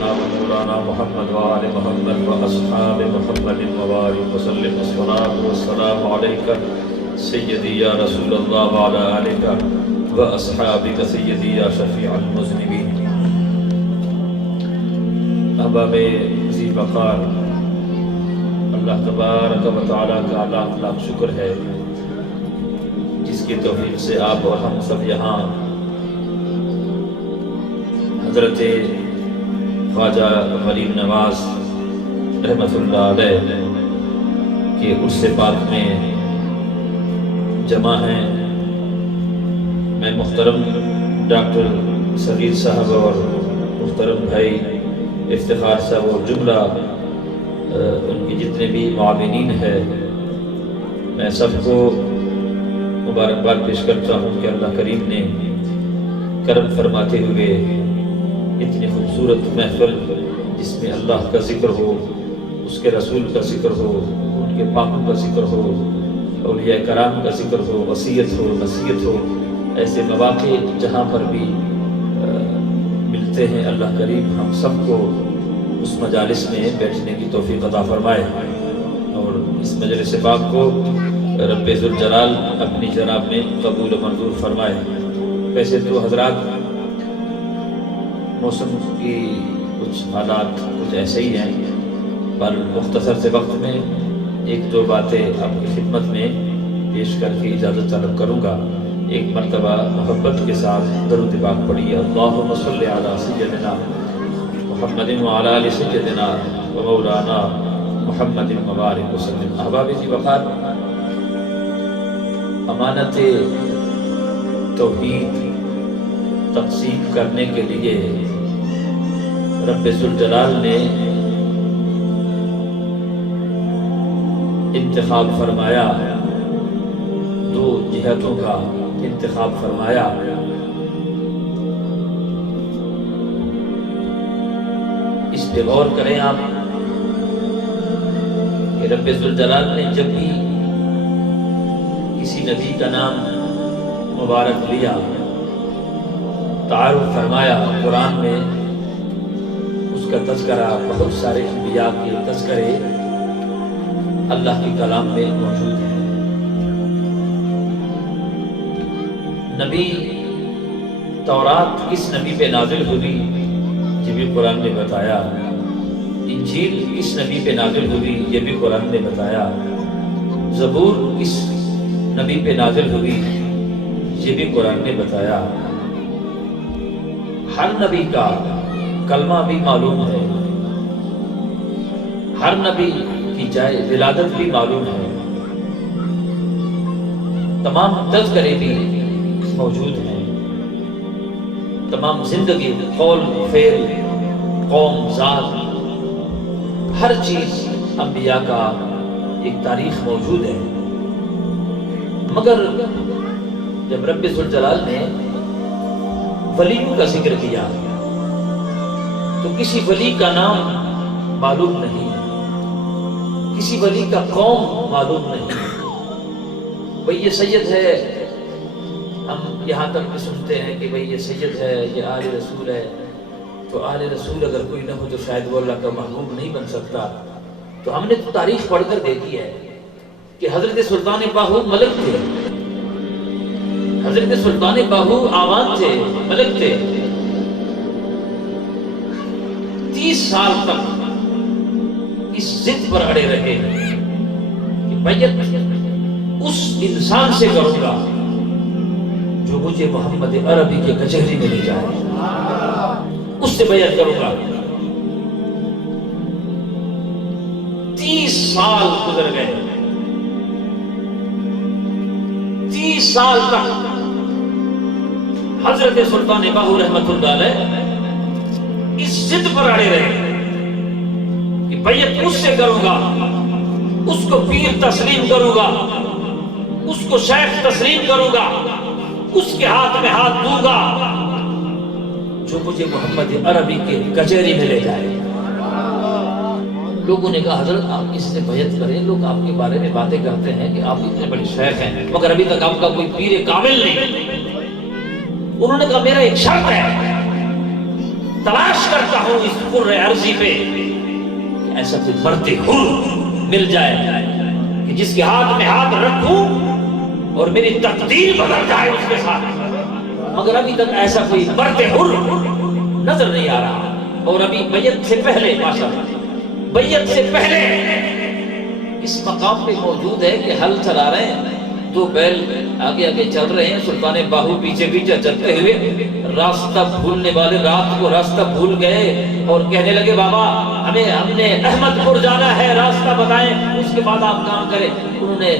مولانا محمد وآل محمد وأصحاب محمد وبارك وسلم الصلاة والسلام عليك سيدي يا رسول الله وعلى آلك وأصحابك سيدي يا شفيع المذنبين. احباب ذی وقار، اللہ تبارک و تعالیٰ کا لاکھ لاکھ شکر ہے جس کی توفیق سے آپ اور ہم سب یہاں حضرت خواجہ غریب نواز رحمۃ اللہ علیہ کے عرس پاک میں جمع ہیں. میں محترم ڈاکٹر صغیر صاحب اور محترم بھائی افتخار صاحب اور جملہ ان کی جتنے بھی معاونین ہیں، میں سب کو مبارکباد پیش کرتا ہوں کہ اللہ کریم نے کرم فرماتے ہوئے اتنی خوبصورت محفل جس میں اللہ کا ذکر ہو، اس کے رسول کا ذکر ہو، ان کے پاکوں کا ذکر ہو، اولیاء کرام کا ذکر ہو، وصیت ہو، نصیحت ہو، ایسے مواقع جہاں پر بھی ملتے ہیں، اللہ کریم ہم سب کو اس مجالس میں بیٹھنے کی توفیق عطا فرمائے اور اس مجلس پاک کو رب ذوالجلال اپنی جناب میں قبول و منظور فرمائے. ویسے تو حضرات موسم کی کچھ حالات کچھ ایسے ہی ہیں، پر مختصر سے وقت میں ایک دو باتیں آپ کی خدمت میں پیش کر کے اجازت طلب کروں گا. ایک مرتبہ محبت کے ساتھ درود پاک پڑھیے. اللہم صلی علی سیدنا محمد وعلی آل سیدنا و مولانا محمد مبارک وسلم. احباب ذی وقار، امانت توحید تقسیم کرنے کے لیے رب ذوالجلال نے انتخاب فرمایا، دو جہتوں کا انتخاب فرمایا. اس پہ غور کریں آپ کہ رب ذوالجلال نے جب بھی کسی نبی کا نام مبارک لیا، تعارف فرمایا، قرآن میں اس کا تذکرہ، بہت سارے انبیاء کے تذکرے اللہ کے کلام میں موجود ہیں. نبی تورات کس نبی پہ نازل ہوئی یہ بھی قرآن نے بتایا، انجیل کس نبی پہ نازل ہوئی یہ بھی قرآن نے بتایا، زبور کس نبی پہ نازل ہوئی یہ بھی قرآن نے بتایا. ہر نبی کا کلمہ بھی معلوم ہے، ہر نبی کی جائے ولادت بھی معلوم ہے، تمام تذکرے بھی موجود ہیں، تمام زندگی، قول، فعل، قوم، ذات، ہر چیز انبیاء کا ایک تاریخ موجود ہے. مگر جب رب ذوالجلال نے ولیوں کا ذکر کیا تو کسی ولی کا نام معلوم نہیں، کسی ولی کا قوم معلوم نہیں. بھئی یہ سید ہے، ہم یہاں تک بھی سنتے ہیں کہ بھئی یہ سید ہے، یہ آل رسول ہے. تو آل رسول اگر کوئی نہ ہو تو شاید وہ اللہ کا محبوب نہیں بن سکتا. تو ہم نے تو تاریخ پڑھ کر دیکھی ہے کہ حضرت سلطان باہو ملک تھے، حضرت سلطان باہو آوان تھے، ملک تھے. 30 سال تک اس ضد پر اڑے رہے کہ بیعت اس انسان سے کروں گا جو مجھے محمد عربی کے کچہری میں لے جائے، اس سے بیعت کروں گا. 30 سال گزر گئے، 30 سال تک حضرت سلطان باہو رحمت اللہ علیہ اس ضد پر اڑے رہے کہ بیعت اس سے کروں گا، اس کو پیر تسلیم کروں گا، اس کو شیخ تسلیم کروں گا، اس کے ہاتھ میں ہاتھ دوں گا جو مجھے محمد عربی کے کچہری میں لے جائے. لوگوں نے کہا حضرت آپ اس سے بیعت کریں، لوگ آپ کے بارے میں باتیں کرتے ہیں کہ آپ اتنے بڑے شیخ ہیں مگر ابھی تک آپ کا کوئی پیر کامل نہیں. انہوں نے کہا میرا ایک شرط ہے تلاش کرتا ہوں اس پر عرضی پہ کہ ایسا کوئی مرد حر مل جائے کہ جس کے ہاتھ میں ہاتھ رکھوں اور میری تقدیر بدل جائے اس کے ساتھ، مگر ابھی تک ایسا کوئی مرد حر نظر نہیں آ رہا۔ اور ابھی بیعت سے پہلے، ماشاءاللہ بیعت سے پہلے اس مقام پہ موجود ہے کہ ہل چلا رہے ہیں، دو بیل آگے آگے چل رہے ہیں، سلطان باہو پیچھے پیچھے چلتے ہوئے راستہ بھولنے والے رات کو راستہ بھول گئے اور کہنے لگے بابا ہم نے احمد پور جانا ہے، راستہ بتائیں، اس کے بعد آپ کام کریں۔ انہوں نے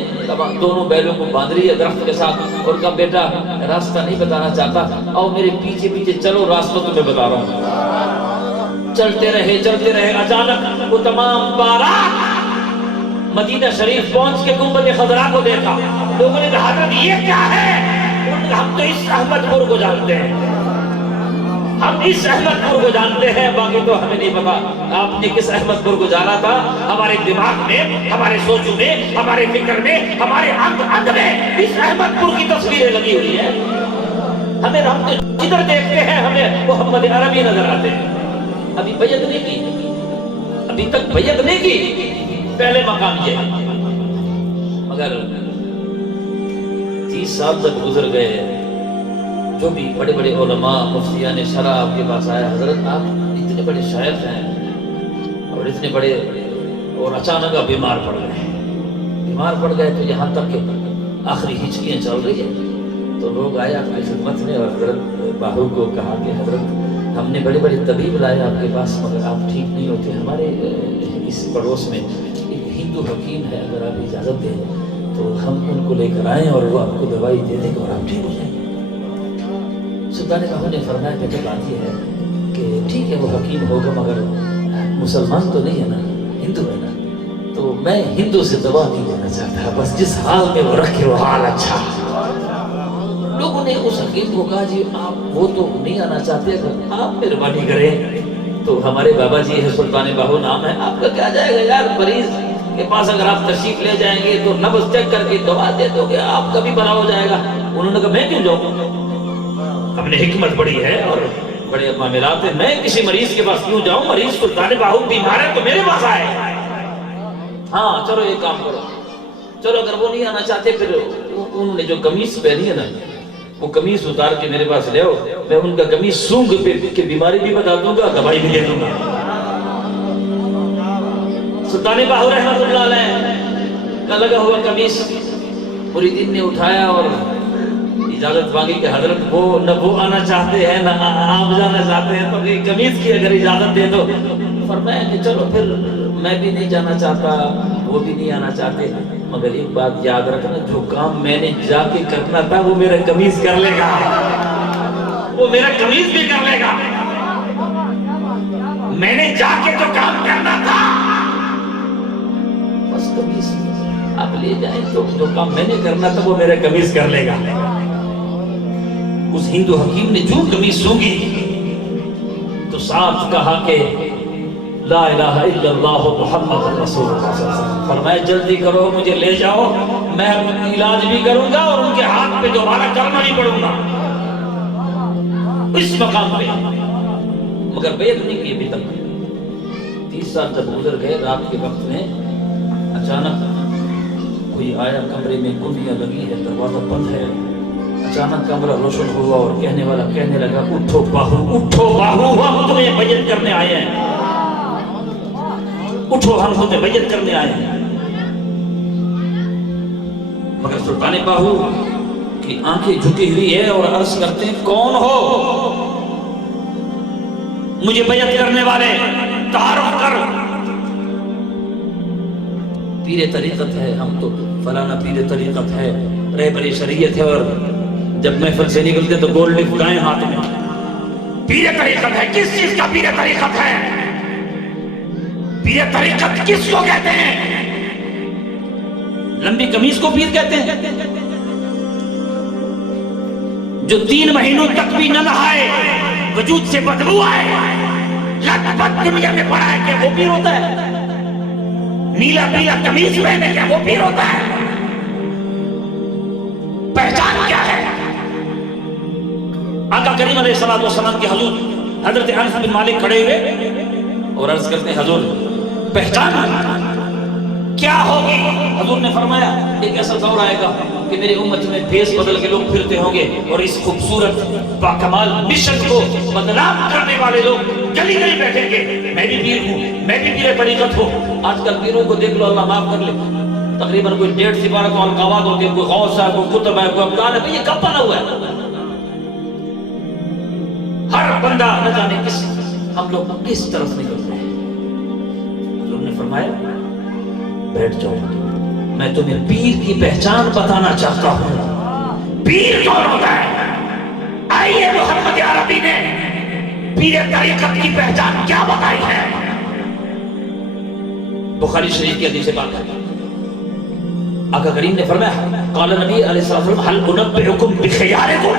دونوں بیلوں کو باندھ لیا درخت کے ساتھ اور کہا بیٹا راستہ نہیں بتانا چاہتا، آؤ میرے پیچھے پیچھے چلو، راستہ تمہیں بتا رہا ہوں۔ چلتے رہے، اچانک وہ تمام بارات مدینہ شریف پہنچ کے گنبد خضرا کو دیکھا۔ لوگوں نے کہا حضرت یہ کیا ہے؟ انہوں نے کہا ہم تو اس احمد پور کو جانتے ہیں، ہم اس احمد پور کو جانتے ہیں، باقی تو ہمیں نہیں پتا آپ نے کس احمد پور کو جانا تھا۔ ہمارے دماغ میں، ہمارے سوچوں میں، ہمارے فکر میں، ہمارے انگ میں اس احمد پور کی تصویریں لگی ہوئی ہیں۔ ہم تو جدھر دیکھتے ہیں ہمیں محمد عربی نظر آتے ہیں۔ ابھی بیعت نہیں کی، ابھی تک بیعت نہیں کی، پہلے مقام یہ ہے۔ مگر 30 سال تک گزر گئے، جو بھی بڑے بڑے علماء مفتیان شرع آپ کے پاس آیا، حضرت آپ اتنے بڑے شاعر ہیں اور اتنے بڑے، اور اچانک آپ بیمار پڑ گئے تو یہاں تک کہ آخری ہچکیاں چل رہی ہیں۔ تو لوگ آئے آپ کی خدمت میں اور حضرت باہو کو کہا کہ حضرت ہم نے بڑے بڑے طبیب لائے آپ کے پاس مگر آپ ٹھیک نہیں ہوتے، ہمارے اس پڑوس میں ایک ہندو حکیم ہے، اگر آپ اجازت دیں تو ہم ان کو لے کر آئیں اور وہ آپ کو دوائی دے دیں گے اور آپ ٹھیک ہو جائیں گے۔ سلطان باہو نے فرمایا کہ بات یہ ہے کہ ٹھیک ہے وہ حکیم ہوگا مگر مسلمان تو نہیں ہے نا، ہندو ہے نا، تو میں ہندو سے دوا نہیں دینا چاہتا، بس جس حال میں وہ رکھے وہ حال اچھا۔ لوگوں نے اس حکیم کو کہا جی آپ وہ تو نہیں آنا چاہتے، اگر آپ مہربانی کریں تو ہمارے بابا جی ہے، سلطان باہو نام ہے، آپ کا کیا جائے گا یار، مریض کے پاس اگر آپ تشریف لے جائیں گے تو نبض چیک کر کے دوا دے دو گے، آپ کا بھی بنا ہو جائے گا۔ انہوں نے کہا میں کیوں جاؤں، ہم نے حکمت پڑھی ہے اور بڑے معاملات ہیں، میں کسی مریض کے پاس کیوں جاؤں، مریض سلطان باہو بیمار ہے تو میرے پاس آئے۔ ہاں چلو ایک کام کرو، چلو اگر وہ نہیں آنا چاہتے پھر انہوں نے جو قمیص پہنی ہے نا وہ قمیص اتار کے میرے پاس لے آؤ، میں ان کا قمیص سونگ کے بیماری بھی بتا دوں گا، دوائی بھی دے دوں گا۔ سلطان باہو رحمۃ اللہ علیہ کا لگا ہوا قمیص مریدین نے اٹھایا اور اجازت مانگی کہ حضرت وہ نہ وہ آنا چاہتے ہیں نہ آپ جانا چاہتے ہیں، تو قمیص کی اگر اجازت دے دو۔ فرمایا کہ چلو پھر میں بھی نہیں جانا چاہتا، وہ بھی نہیں آنا چاہتے، مگر ایک بات یاد رکھنا، جو کام میں نے جا کے کرنا تھا وہ میرا قمیص کر لے گا، وہ میرا قمیص بھی کر لے گا۔ میں نے جا کے جو کام کرنا تھا بس قمیص آپ لے جائیں، تو جو کام میں نے کرنا تھا وہ میرا قمیص کر لے گا۔ اس ہندو حکیم نے جو قمیص سونگی تو ساتھ کہا کہ لا الہ الا اللہ محمد رسول اللہ صلی اللہ علیہ وسلم۔ فرمایا جلدی کرو مجھے لے جاؤ، میں علاج بھی کروں گا اور ان کے ہاتھ پہ دوبارہ کرنا نہیں پڑوں گا اس مقام پہ۔ مگر بیعت نہیں کی ابھی تک، 30 سال تک گزر گئے۔ رات کے وقت میں اچانک کوئی آیا، کمرے میں کنڈیاں لگی ہے، دروازہ بند ہے، اچانک کمرہ روشن ہوا اور کہنے والا کہنے لگا اٹھو باہو، ہم تمہیں بیعت کرنے آئے ہیں، اٹھو ہم تمہیں بیعت کرنے آئے ہیں۔ مگر سلطان باہو کی آنکھیں جھکی ہوئی ہے اور عرض کرتے ہیں کون ہو مجھے بیعت کرنے والے، تعارف کر۔ پیر طریقت ہے، ہم تو فلانا پیر طریقت ہے، رہبر شریعت ہے، اور جب محفل سے نکلتے تو گولڈ لفٹائیں ہاتھ میں۔ پیر طریقت ہے، کس چیز کا پیر طریقت ہے؟ پیر طریقت کس کو کہتے ہیں؟ لمبی قمیص کو پیر کہتے ہیں؟ جو 3 مہینوں تک بھی نہ نہائے، وجود سے بدبو آئے، لت پت دنیا میں پڑا ہے، کیا وہ پیر ہوتا ہے؟ نیلا پیلا قمیص پہنے کیا وہ پیر ہوتا ہے؟ پہچان کیا ہے؟ آقا کریم علیہ السلام کے حضور حضرت انس بن مالک کھڑے ہوئے اور عرض کرتے ہیں حضور پہچان کیا ہوگی؟ حضور نے فرمایا ایک ایسا دور آئے گا کہ میری امت میں بھیس بدل کے لوگ پھرتے ہوں گے اور اس خوبصورت باکمال مشن کو بدنام کرنے والے لوگ گلی گلی بیٹھیں گے، میں بھی پیر ہوں، میں بھی پیر طریقت ہوں۔ آج کل پیروں کو دیکھ لو، اللہ معاف کر لے، تقریباً کوئی 1.5 سے 12 تو القابات ہوتے ہیں، کوئی غوث ہے، کوئی قطب ہے، کوئی ابدال ہے، یہ کب بنا ہوا ہے؟ ہر بندہ نہ جانے کس ہم لوگ کس طرف نکل رہے ہیں۔ حضور نے فرمایا بیٹھ جاؤ، میں تمہیں پیر کی پہچان بتانا چاہتا ہوں۔ پیر کون ہوتا ہے؟ آئیے محمد عربی نے پیر طریقت کی پہچان کیا بتائی ہے۔ بخاری شریف کی حدیث پاک ہے، آقا کریم نے فرمایا قال نبی علیہ الصلوۃ والسلام هل انبئکم بخیارکم،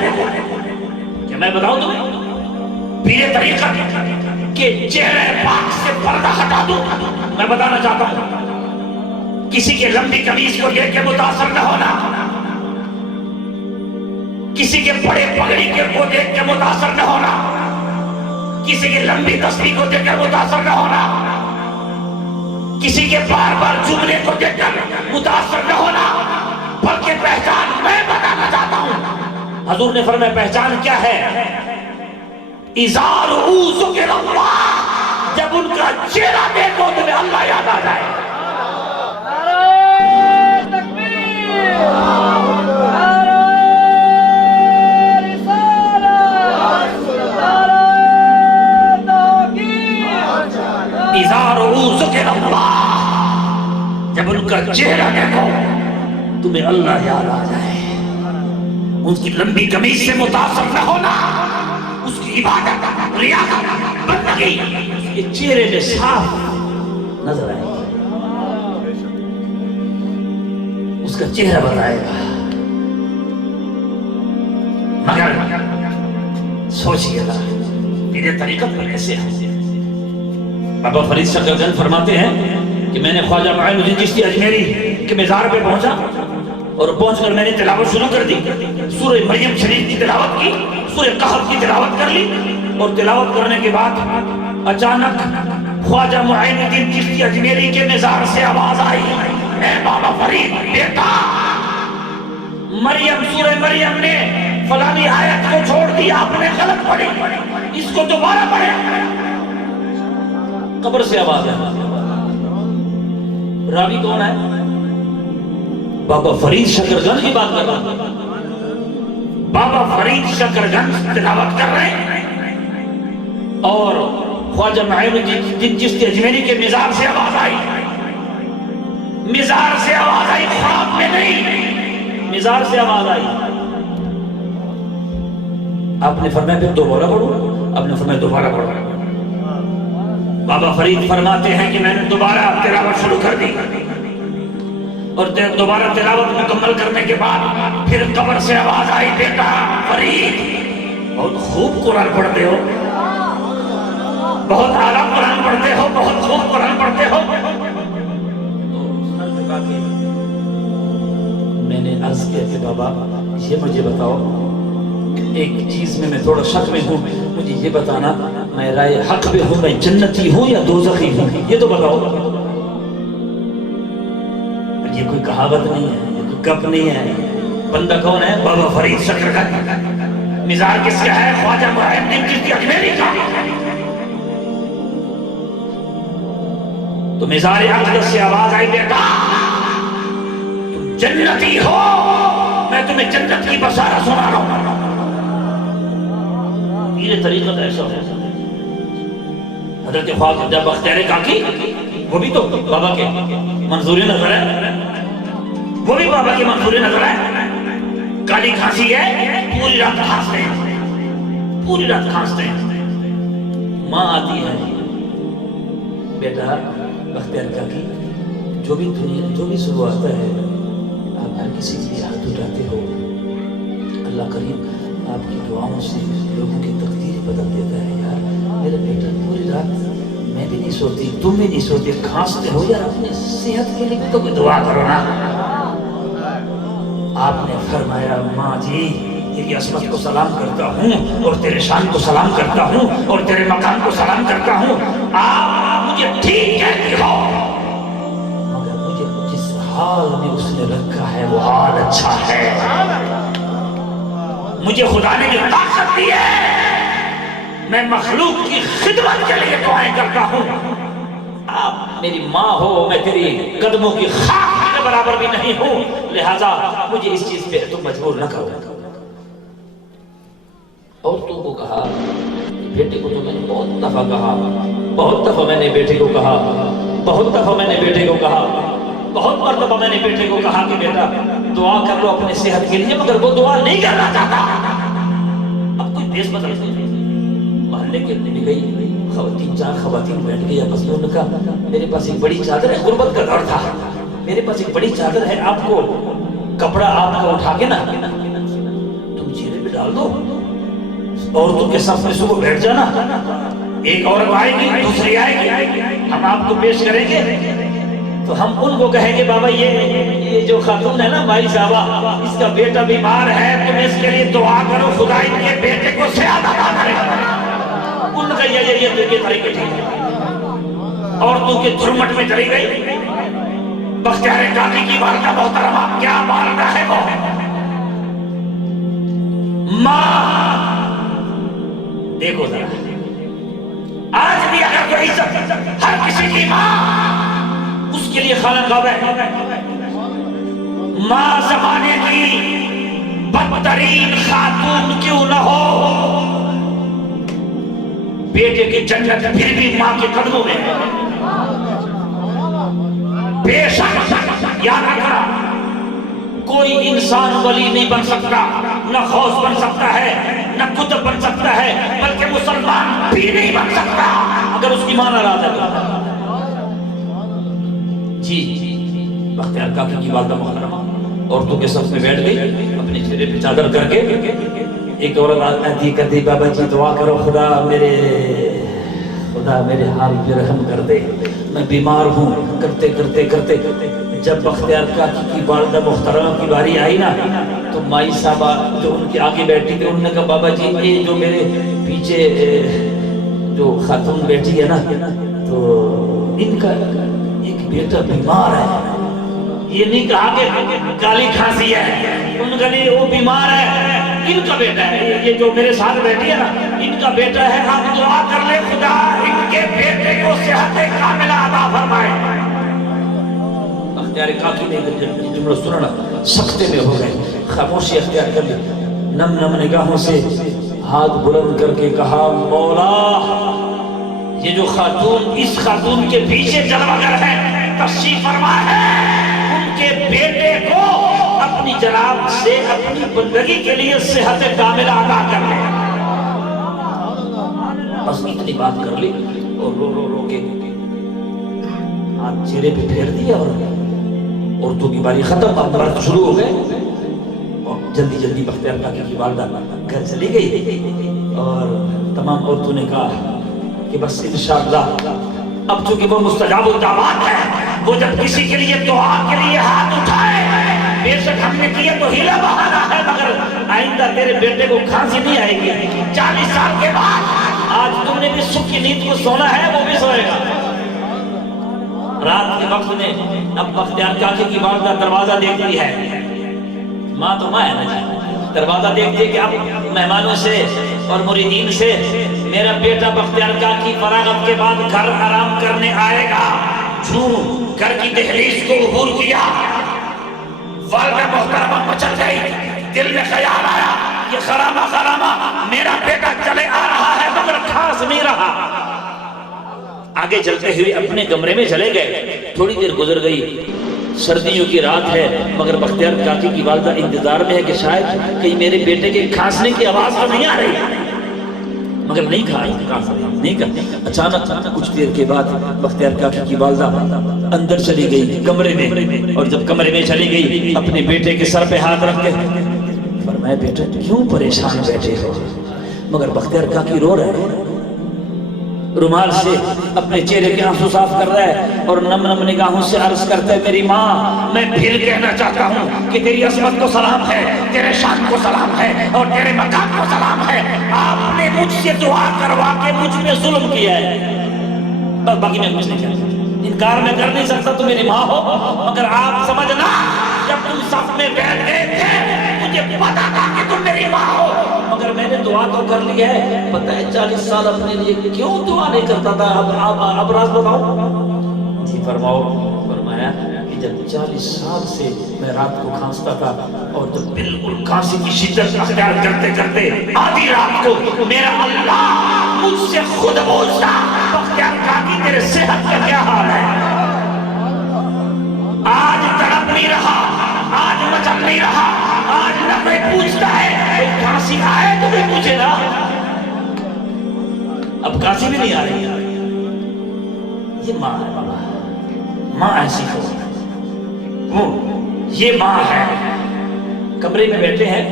کیا میں بتاؤں تمہیں پیر طریقت کے چہرے پاک سے پردہ ہٹا دوں؟ میں بتانا چاہتا ہوں کسی کے لمبی قمیض کو دیکھ کے متاثر نہ ہونا، کسی کے بڑے پگڑی کو دیکھ کے متاثر نہ ہونا، کسی کے لمبی تسبیح کو دیکھ کر متاثر نہ ہونا، کسی کے بار بار جملے کو دیکھ کر متاثر نہ ہونا، بلکہ پہچان میں بتانا چاہتا ہوں۔ حضور نے فرمایا پہچان کیا ہے؟ اذا رؤوا ذکر اللہ، جب ان کا چہرہ دیکھو تمہیں اللہ یاد آ جائے۔ جب ان کا چہرہ دیکھو تمہیں اللہ یاد آ جائے۔ اس کی لمبی قمیض سے متاثر نہ ہونا، اس کی عبادت، ریاضت، بندگی اس کے چہرے میں صاف نظر آئے گی، اس کا چہرہ بتائے گا۔ مگر سوچئے گا میرے طریقت پر ایسے ہے۔ بابا فرید شکرگنج فرماتے ہیں کہ میں نے خواجہ معین الدین چشتی اجمیری کے مزار پہ پہنچا اور پہنچ کر میں نے تلاوت شروع کر دی، سورہ مریم شریف کی تلاوت کی، سورہ کہف کی تلاوت کر لی، اور تلاوت کرنے کے بعد اچانک خواجہ معین الدین چشتی اجمیری کے مزار سے آواز آئی، اے بابا فرید بیٹا، مریم سورہ مریم نے فلانی آیت کو چھوڑ دی، آپ نے غلط پڑھی، اس کو دوبارہ پڑھیں۔ قبر سے آواز ہے، راوی کون ہے؟ بابا فرید شکرگنج کی بات کر رہا ہوں۔ بابا فرید شکرگنج تلاوت کر رہے ہیں اور خواجہ معین الدین چشتی اجمیری کے مزار سے آواز آئی، مزار سے آواز آئی، خواب میں نہیں، مزار سے آواز آئی۔ آپ نے فرمایا پھر دوبارہ پڑھو، آپ نے فرمایا دوبارہ پڑھو۔ بابا فرید فرماتے ہیں کہ میں نے دوبارہ تلاوت شروع کر دی اور دوبارہ تلاوت مکمل کرنے کے بعد پھر قبر سے آواز آئی، بیٹا فرید بہت خوب قرآن پڑھتے ہو، بہت اعلیٰ قرآن پڑھتے ہو، بہت خوب قرآن پڑھتے ہو۔ میں نے عرض کیا کہ بابا یہ مجھے بتاؤ، ایک چیز میں تھوڑا شک میں ہوں، مجھے یہ بتانا میں رائے حق پہ ہوں، میں جنتی ہوں یا دوزخی ہوں، یہ تو بتاؤ۔ یہ کوئی کہاوت نہیں ہے، یہ کوئی گپ نہیں ہے۔ بندہ کون ہے؟ بابا فرید شکرگنج۔ مزار کس کا ہے؟ خواجہ معین الدین چشتی اجمیری کا۔ تو مزار اقدس سے آواز آئی، بیٹا تم جنتی ہو، میں تمہیں جنت کی بشارت سنا رہا ہوں۔ یہ طریقت ایسا ہے۔ حضرت خواجہ بختیار کاکی وہ بھی تو بابا کے منظور نظر ہے، وہ بھی بابا کے منظور نظر ہے۔ کالی کھانسی ہے، پوری رات کھانستے ہیں، پوری رات کھانستے ہیں۔ ماں آتی ہے، بیٹا بختیار کاکی جو بھی صبح آتا ہے آپ ہر کسی کی ہاتھ اٹھاتے ہو، اللہ کریم آپ کی دعاؤں سے لوگوں کی تقدیر بدل دیتا ہے۔ یار میرا بیٹا پوری رات میں بھی نہیں سوتی، تم بھی نہیں سوتے، کھانستے ہو، یار اپنے صحت کے لیے تو کوئی دعا کرو نا۔ آپ نے فرمایا ماں جی تیری عظمت کو سلام کرتا ہوں اور تیرے شان کو سلام کرتا ہوں اور تیرے مقام کو سلام کرتا ہوں۔ آپ مجھے ٹھیک کہتی ہو، مگر مجھے جس حال میں اس نے رکھا ہے وہ حال اچھا ہے۔ مجھے خدا نے جو طاقت دی ہے، میں مخلوق کی خدمت کے لیے دعائیں کرتا ہوں۔ آپ میری ماں ہو، میں تیری قدموں کی خاک کے برابر بھی نہیں ہوں، لہذا مجھے اس چیز پہ تم مجبور نہ کرو۔ عورتوں کو کہا، بیٹے کو تو میں نے بہت دفعہ کہا، بہت دفعہ میں نے بیٹے کو کہا، بہت دفعہ میں نے بیٹے کو کہا، بہت مرتبہ میں نے بیٹے کو کہا کہ بیٹا دعا کر لو اپنے صحت کے لیے، مگر وہ دعا نہیں کرنا چاہتا۔ اب کوئی دیس بدل گئی، محلے کے بھی گئی، تین چار خواتین بیٹھ گئی آپس میں، انہوں نے کہا میرے پاس ایک بڑی چادر ہے، غربت کا دور تھا، میرے پاس ایک بڑی چادر ہے، آپ کو کپڑا آپ کا اٹھا کے نا تم چہرے پہ ڈال دو، عورتوں کے صف میں صبح بیٹھ جانا، ایک عورت آئے گی دوسری آئے گی، ہم آپ کو پیش کریں گے تو ہم ان کو کہیں گے بابا یہ جو خاتون ہے نا مائی صاحبہ، اس کا بیٹا بیمار ہے، تم اس کے لیے دعا کرو خدا ان کے بیٹے کو صحت عطا کرے۔ ان کا یہ طریقے ٹھیک ہے۔ عورتوں کے جھرمٹ میں چلی گئی، بختیار کاکی کی والدہ محترمہ، کیا والدہ ہے وہ، ماں۔ دیکھو ذرا، آج بھی اگر کوئی عزت ہر کسی کی ماں، اس کے لیے خانہ کعبہ ہے۔ ماں زمانے کی بدترین خاتون کیوں نہ ہو، بیٹے کی جنت پھر بھی ماں کے قدموں میں ہے۔ بے شک یاد رکھنا، کوئی انسان ولی نہیں بن سکتا، نہ غوث بن سکتا ہے، نہ قطب بن سکتا ہے، بلکہ مسلمان بھی نہیں بن سکتا اگر اس کی ماں ناراض ہے۔ جی بختیار کاکی کی والدہ محترمہ عورتوں کے صف میں بیٹھ گئی، اپنے چہرے پہ چادر کر کے، ایک عورت آتی کہتی بابا جی دعا کرو خدا میرے حال پہ رحم کر دے، میں بیمار ہوں۔ کرتے کرتے کرتے جب بختیار کاکی کی والدہ محترمہ کی باری آئی نا، تو مائی صاحبہ جو ان کے آگے بیٹھی تھی، انہوں نے کہا بابا جی یہ جو میرے پیچھے جو خاتون بیٹھی ہے نا، تو ان کا ایک بیٹا بیمار ہے۔ یہ نہیں کہا کہ کالی کھانسی ہے، ان کا نہیں، وہ بیمار ہے، ان کا بیٹا ہے، یہ جو میرے ساتھ بیٹھی ہے نا ان کا بیٹا ہے، آپ دعا کر لیں خدا ان کے بیٹے کو صحت کاملہ عطا فرمائے۔ بختیار کاکی نے جملہ سننا سکتے میں ہو گئے، خاموشی اختیار کر لی، نم نم نگاہوں سے ہاتھ بلند کر کے کہا مولا یہ جو خاتون اس خاتون کے پیچھے جلوگر ہے، تشریف فرما ہے، ان کے بیٹے کو اپنی جناب سے اپنی بندگی کے لیے صحت کاملہ عطا کر لے۔ بس اتنی بات کر لی اور رو رو رو کے ہاتھ چہرے پہ پھیر دیا، اور عورتوں کی باری ختم، اب مرد شروع ہو گئے، اور جلدی جلدی بختیار کاکی کی والدہ گھر چلی گئی، اور تمام عورتوں نے کہا کہ بس انشاءاللہ اب چونکہ وہ مستجاب الدعوات ہے، وہ جب کسی کے لیے دعا کے لیے ہاتھ اٹھائے، بے شک ہم نے کیا تو ہیلا بہانا ہے، مگر آئندہ تیرے بیٹے کو کھانسی نہیں آئے گی، 40 سال کے بعد آج تم نے بھی سکھ کی نیند کو سونا ہے، وہ بھی سوئے گا۔ رات کے وقت میں اب بختیار کاکی کی والدہ دروازہ دیکھتی ہے، ماں تو ماں ہے نا جی، دروازہ دیکھتی ہے کہ اب مہمانوں سے اور مریدین سے میرا بیٹا بختیار کاکی فراغت کے بعد گھر آرام کرنے آئے گا۔ جھوم گھر کی دہلیز کو عبور کیا، والدہ محترمہ مچل گئی، دل میں خیال آیا یہ خرامہ میرا بیٹا چلے آ رہا ہے مگر کھاس نہیں رہا۔ آگے چلتے ہوئے اپنے کمرے میں چلے گئے، تھوڑی دیر گزر گئی، سردیوں کی رات ہے، مگر بختیار کاکی کی والدہ انتظار میں ہے کہ شاید کہیں میرے بیٹے کے کھانسنے کی آواز تو نہیں آ رہی، مگر نہیں کہا۔ اچانک کچھ دیر کے بعد بختیار کاکی کی والدہ اندر چلی گئی کمرے میں، اور جب کمرے میں چلی گئی اپنے بیٹے کے سر پہ ہاتھ رکھ کے فرمایا بیٹا کیوں پریشان بیٹھے ہو؟ مگر بختیار کاکی رو رہے ہیں، رومال سے اپنے چہرے کے آنسو صاف کر رہا ہے اور نم نم نگاہوں سے عرض کرتا ہے میری ماں میں پھر کہنا چاہتا ہوں کہ تیری عظمت کو سلام ہے، تیرے شان کو سلام ہے اور تیرے مقام کو سلام ہے۔ آپ نے مجھ سے دعا کروا کے مجھ پہ ظلم کیا ہے، بس باقی میں کچھ نہیں کہتا، انکار میں کر نہیں سکتا، تم میری ماں ہو، مگر آپ سمجھنا جب تم صف میں بیٹھ گئے تھے مجھے پتا تھا کہ تم میری ماں ہو، مگر میں نے دعا تو کر لی ہے۔ پتہ ہے 40 سال اپنے لیے کیوں دعا نہیں کرتا تھا؟ اب راز بتاؤ جی۔ فرمایا کہ جب 40 سال سے میں رات کو کھانستا تھا اور جب بالکل کھانسی کی شدت اختیار کرتے کرتے آدھی رات کو میرا اللہ مجھ سے خود پوچھتا بختیار کاکی تیرے صحت کا کیا حال ہے؟ آج تڑپ نہیں رہا، آج مچل نہیں رہا، آج نہ کوئی پوچھتا ہے کوئی کھانسی آئے تو بھی پوچھے نا۔ اب کھانسی بھی نہیں آ رہی، یہ ماں ہے، ماں ایسی ہو، یہ ماں ہے۔ کمرے میں بیٹھے ہیں،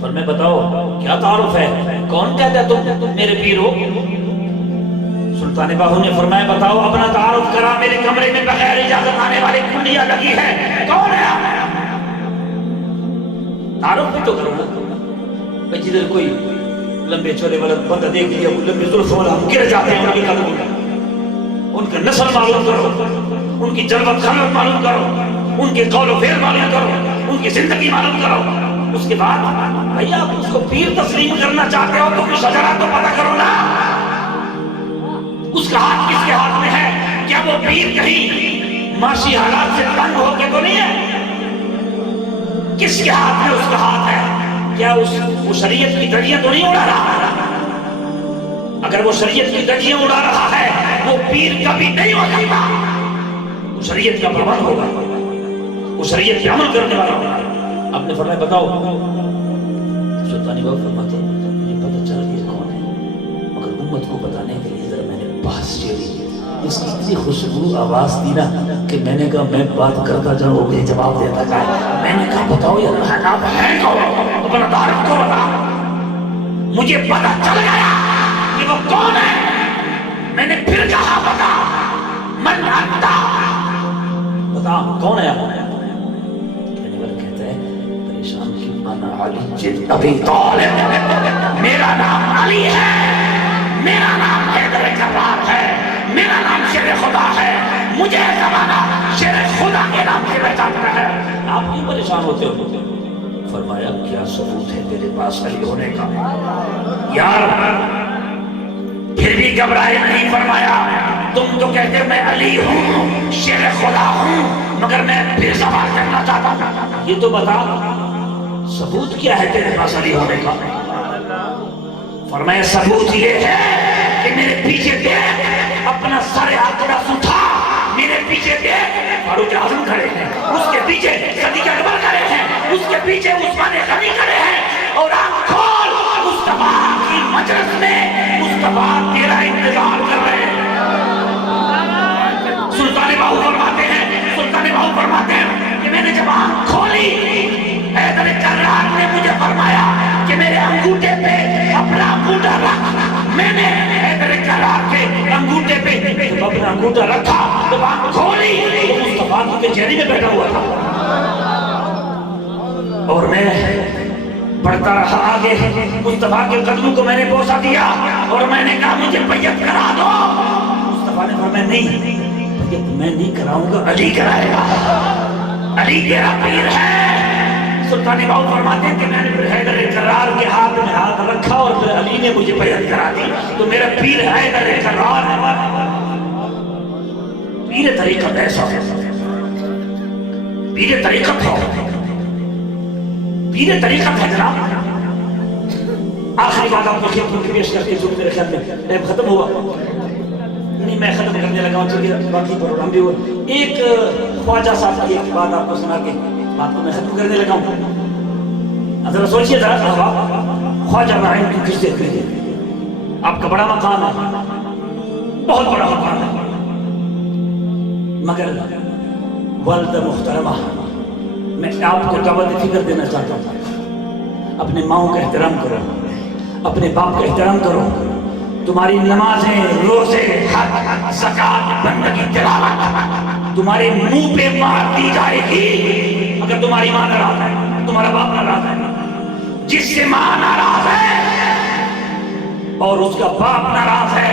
فرمایا بتاؤ کیا تعارف ہے؟ کون کہتا ہے تم میرے پیر ہو؟ سلطان باہو نے فرمایا بتاؤ اپنا تعارف کرا، میرے کمرے میں بغیر اجازت آنے والی کنڈیاں لگی ہے، کون ہے آپ؟ تعارف بھی تو کرو نا، جدھر کوئی لمبے چولے والا بندہ دیکھ لیا، لمبے زلفوں والا ہم گر جاتے ہیں ان کے قدموں میں، ان کا نسل معلوم کرو، ان کی جلوت خلوت معلوم کرو، ان کے قول و فعل معلوم کرو، ان کی زندگی معلوم کرو، اس کے بعد بھیا آپ اس کو پیر تسلیم کرنا چاہتے ہو تو کچھ شجرہ تو پتہ کرو نا، اس کا ہاتھ کس کے ہاتھ میں ہے؟ کیا وہ پیر کہیں معاشی حالات سے تنگ ہو کے تو نہیں ہے؟ کس کے ہاتھ میں اس کا ہاتھ ہے؟ کیا وہ شریعت کی دھجیاں تو نہیں اڑا رہا ہے؟ اگر وہ شریعت کی دھجیاں اڑا رہا ہے وہ پیر کبھی نہیں ہو سکتا، وہ شریعت کا پابند ہوگا، وہ شریعت پہ عمل کرنے والا ہوگا۔ آپ نے فرمایا بتاؤ، سلطان باہو فرماتے مجھے پتہ چل گیا کون ہے، مگر امت کو بتانے کے لیے ذرا میں نے بحث چھیڑی، اس کی اتنی خوشبو آواز دی نا کہ میں نے کہا میں بات کرتا جاؤں وہ مجھے جواب دیتا جائے۔ میں نے کہا بتاؤ یہ اللہ کا ہے کون؟ اپنا تعارف کو بتا۔ مجھے پتہ چل گیا کہ وہ کون ہے، میں نے پھر کہا بتا من انت، بتا کون ہے آپ؟ کہنے والا کہتا ہے پریشان کیوں، انا علی جن ابی طالب، میرا نام علی ہے، میرا نام حیدر کرار ہے، میرا نام شیر خدا ہے، مجھے زمانہ شیر خدا کے نام سے پہچانتا ہے۔ آپ کیوں پریشان ہوتے ہو؟ فرمایا کیا ثبوت ہے تیرے پاس علی ہونے کا؟ یار پھر بھی گھبرائے نہیں، فرمایا تم تو کہتے میں علی ہوں، شیر خدا ہوں، مگر میں پھر سوال کرنا چاہتا ہوں، یہ تو بتا ثبوت کیا ہے تیرے پاس علی ہونے کا؟ فرمایا ثبوت یہ ہے کہ میرے پیچھے دیکھ، اپنا سر اقدس اٹھا، میرے پیچھے دیکھ فاروق اعظم کھڑے ہیں، اس کے پیچھے صدیق اکبر کھڑے ہیں، اس کے پیچھے عثمان غنی کھڑے ہیں، اور آنکھ کھول مصطفیٰ کی مجلس میں مصطفیٰ تیرا انتظار کر رہے ہیں۔ سلطان باہو فرماتے ہیں، سلطان باہو فرماتے ہیں کہ میں نے جب آنکھ کھولی حیدر کرار نے مجھے فرمایا کہ میرے انگوٹھے پہ اپنا انگوٹھا رکھ، میں نے حیدر کرار کے انگوٹھے پہ جب اپنا انگوٹھا رکھا جب آنکھ کھولی تو مصطفیٰ کی کچہری میں بیٹھا ہوا تھا، اور میں بڑھتا رہا آگے، مصطفیٰ کے قدموں کو میں نے بوسہ دیا اور میں نے کہا مجھے بیعت کرا دو۔ مصطفیٰ نے فرمایا نہیں بیعت میں نہیں کراؤں گا، علی کرائے گا، علی تیرا پیر ہے۔ سلطان باہو فرماتے ہیں کہ میں نے پھر حیدر کرار کے ہاتھ میں ہاتھ رکھا اور پھر علی نے مجھے بیعت کرا دی، تو میرا پیر حیدر کرار ہے۔ پیر طریقت ایسا ہے، پیر طریقت ہے، پیر طریقت ہے جناب۔ آخری بات آپ کو خیال کی پیش کرتے جو میرے خیال میں ٹائم ختم ہوا نہیں، میں ختم کرنے لگا ہوں چونکہ باقی پروگرام بھی ہوا۔ ایک خواجہ صاحب کی ایک بات آپ کو سنا کے بات کو میں ختم کرنے لگا ہوں۔ ذرا سوچئے ذرا، خواجہ معین کی کس دیکھ لیجیے، آپ کا بڑا مقام ہے، بہت بڑا مقام ہے، مگر والدہ محترمہ میں آپ کو دعوت فکر دینا چاہتا ہوں، اپنے ماؤں کا احترام کرو، اپنے باپ کا احترام کرو، تمہاری نمازیں، روزے، حج، زکات، بندگی، تلاوت تمہارے منہ پہ مار دی جائے گی اگر تمہاری ماں ناراض ہے، تمہارا باپ ناراض ہے۔ جس سے ماں ناراض ہے اور اس کا باپ ناراض ہے،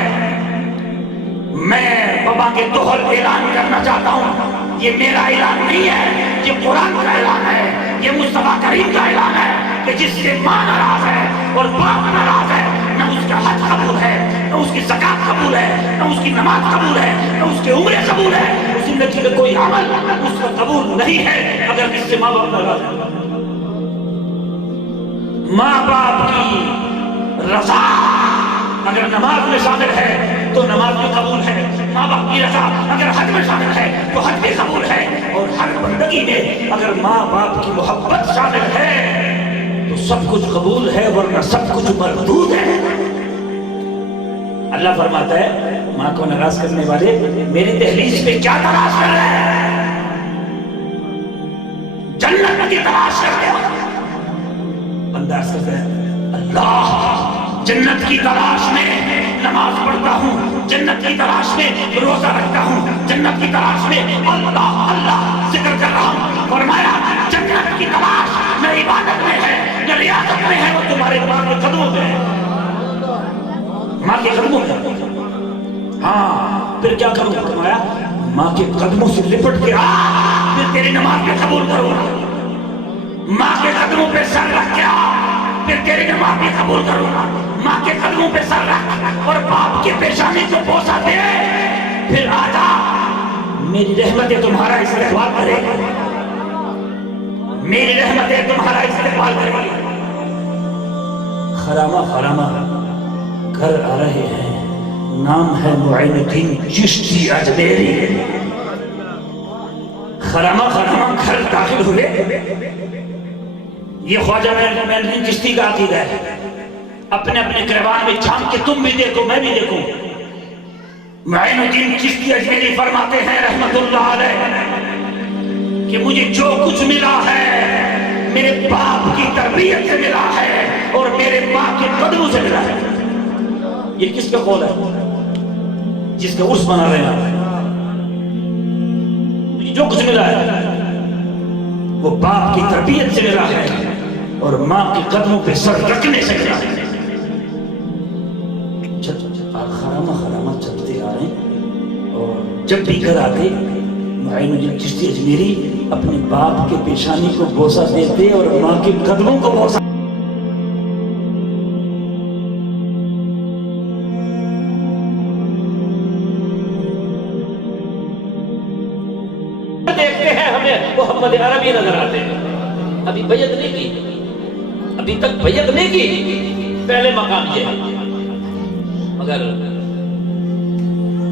میں بابا کے دوہر اعلان کرنا چاہتا ہوں، یہ میرا اعلان نہیں ہے، یہ قرآن کا اعلان ہے، یہ مصطفیٰ کریم کا اعلان ہے کہ جس سے ماں ناراض ہے اور باپ ناراض ہے، نہ اس کا حج قبول ہے، نہ اس کی زکات قبول ہے، نہ اس کی نماز قبول ہے، نہ اس کے عمرے قبول ہے، اس زندگی کا کوئی عمل اس کا قبول نہیں ہے اگر اس سے ماں باپ ناراض ہے۔ ماں باپ کی رضا اگر نماز میں شامل ہے تو نماز بھی قبول ہے، ماں باپ کی رضا اگر حج میں شامل ہے تو حج بھی قبول ہے، اور ہر بندگی میں اگر ماں باپ کی محبت شامل ہے تو سب کچھ قبول ہے، ورنہ سب کچھ مردود ہے۔ اللہ فرماتا ہے ماں کو ناراض کرنے والے میری دہلیز پہ کیا تلاش کر رہے ہیں؟ جنت کی تلاش کر رہے ہیں۔ بندہ عرض کرتا ہے اللہ، جنت کی تلاش میں نماز پڑھتا ہوں، جنت کی تلاش میں روزہ رکھتا ہوں، جنت کی تلاش میں اللہ اللہ ذکر کر رہا ہوں۔ فرمایا جنت کی تلاش نہ عبادت میں ہے نہ ریاضت میں ہے، وہ تمہارے ماں کے قدموں میں ہے، ماں کے قدموں میں۔ ہاں پھر کیا کروں؟ فرمایا ماں کے قدموں سے لپٹ کے آ، پھر تیری نماز میں قبول کروں گا۔ ماں کے قدموں پہ سر رکھ کے آ، پھر تیری نماز بھی قبول کروں گا۔ ماں کے قدموں پہ سر رکھ اور باپ کے پیشانی کو بوسہ دے، پھر آجا میری رحمتیں تمہارا استقبال کرے گی، میری رحمتیں تمہارا استقبال کرے گی۔ خرامہ خرامہ گھر آ رہے ہیں، نام ہے معین الدین چشتی اجمیری۔ خرامہ خرامہ گھر داخل ہوئے، یہ خواجہ معین الدین چشتی کا عقیدہ ہے۔ اپنے اپنے گریبان میں جھانک کے تم بھی دیکھو میں بھی دیکھوں۔ معین الدین چشتی اجمیری فرماتے ہیں رحمت اللہ علیہ کہ مجھے جو کچھ ملا ہے میرے باپ کی تربیت سے ملا ہے اور میرے ماں کے قدموں سے ملا ہے۔ یہ کس کا قول ہے؟ جس کا عرس منا رہے ہیں۔ مجھے جو کچھ ملا ہے وہ باپ کی تربیت سے ملا ہے اور ماں کے قدموں پہ سر رکھنے سے ملا ہے۔ خرامہ خرامہ چلتے آئے اور جب بھی گھر آتے معین الدین چشتی اجمیری اپنے باپ کے پیشانی کو بوسہ دیتے اور ماں کے قدموں کو بوسہ دیکھتے ہیں۔ ہمیں محمد عربی نظر آتے ہیں، ابھی بیعت نہیں کی، ابھی تک بیعت نہیں کی، پہلے مقام یہ ہے۔ مگر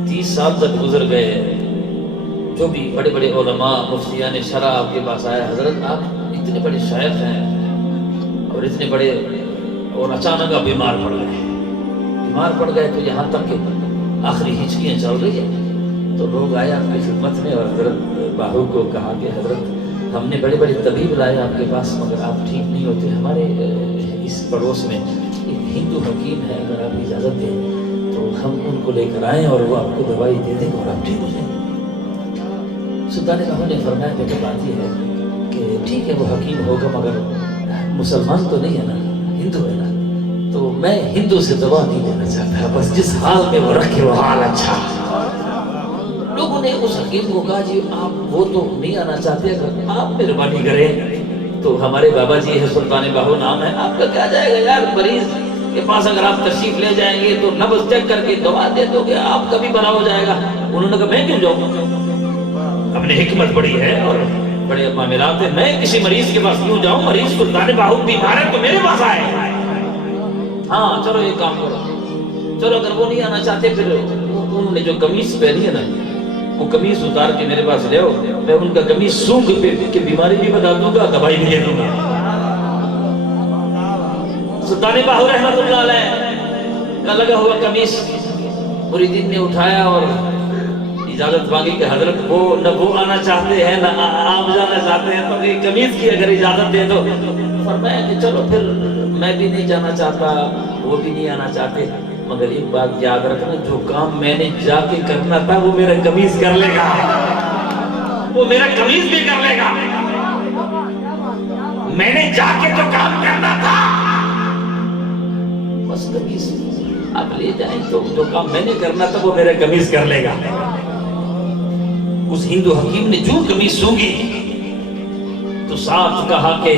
30 سال تک گزر گئے، جو بھی بڑے بڑے علماء مفتیان شرع آپ کے پاس آئے، حضرت آپ اتنے بڑے شیخ ہیں اور اتنے بڑے، اور اچانک آپ بیمار پڑ گئے تو یہاں تک کہ آخری ہچکیاں چل رہی ہیں، تو لوگ آئے آپ کی خدمت میں اور حضرت باہو کو کہا کہ حضرت ہم نے بڑے بڑے طبیب لائے آپ کے پاس مگر آپ ٹھیک نہیں ہوتے، ہمارے اس پڑوس میں ایک ہندو حکیم ہے، اگر آپ اجازت دیں تو ہم ان کو لے کر آئیں اور وہ آپ کو دوائی دے دیں اور آپ ٹھیک ہو جائیں۔ سلطان باہو نے فرمایا کہ بات یہ ہے کہ ٹھیک ہے وہ حکیم ہوگا مگر مسلمان تو نہیں ہے نا، ہندو ہے نا، تو میں ہندو سے دوا نہیں دینا چاہتا، بس جس حال میں وہ رکھے وہ حال اچھا۔ لوگوں نے اس حکیم کو کہا جی آپ وہ تو نہیں آنا چاہتے، اگر آپ مہربانی کریں تو ہمارے بابا جی ہے سلطان باہو نام ہے، آپ کا کیا جائے گا یار، مریض کے پاس اگر آپ تشریف لے جائیں گے تو نبض چیک کر کے دوا دے دو گے، آپ کا بھی بنا ہو جائے گا۔ انہوں نے کہا میں کیوں جاؤں، اپنی حکمت بڑی ہے اور بڑے معاملات ہیں، میں کسی مریض کے پاس کیوں جاؤں، مریض سلطان باہو بیمار ہے تو میرے پاس آئے۔ ہاں چلو ایک کام کرو، چلو اگر وہ نہیں آنا چاہتے پھر انہوں نے جو قمیص پہنی ہے نا وہ قمیص اتار کے میرے پاس لے آؤ، میں ان کا قمیص سونگ کے بیماری بھی بتا دوں گا، دوائی بھی دے دوں گا۔ سلطان باہو رحمت اللہ علیہ کا لگا ہوا قمیص مریدین نے اٹھایا اور اجازت مانگی کہ حضرت وہ نہ وہ آنا چاہتے ہیں نہ آپ جانا چاہتے ہیں، تو یہ قمیص کی اگر اجازت دے دو۔ فرمایا کہ چلو پھر میں بھی نہیں جانا چاہتا، وہ بھی نہیں آنا چاہتے، مگر ایک بات یاد رکھنا، جو کام میں نے جا کے کرنا تھا وہ میرا قمیص کر لے گا، وہ میرا قمیص بھی کر لے گا۔ میں نے جا کے جو کام کرنا تھا بس قمیص آپ لے جائیں، تو جو کام میں نے کرنا تھا وہ میرا قمیص کر لے گا۔ اس ہندو حکیم نے جو قمیص سونگی تو ساتھ کہا کہ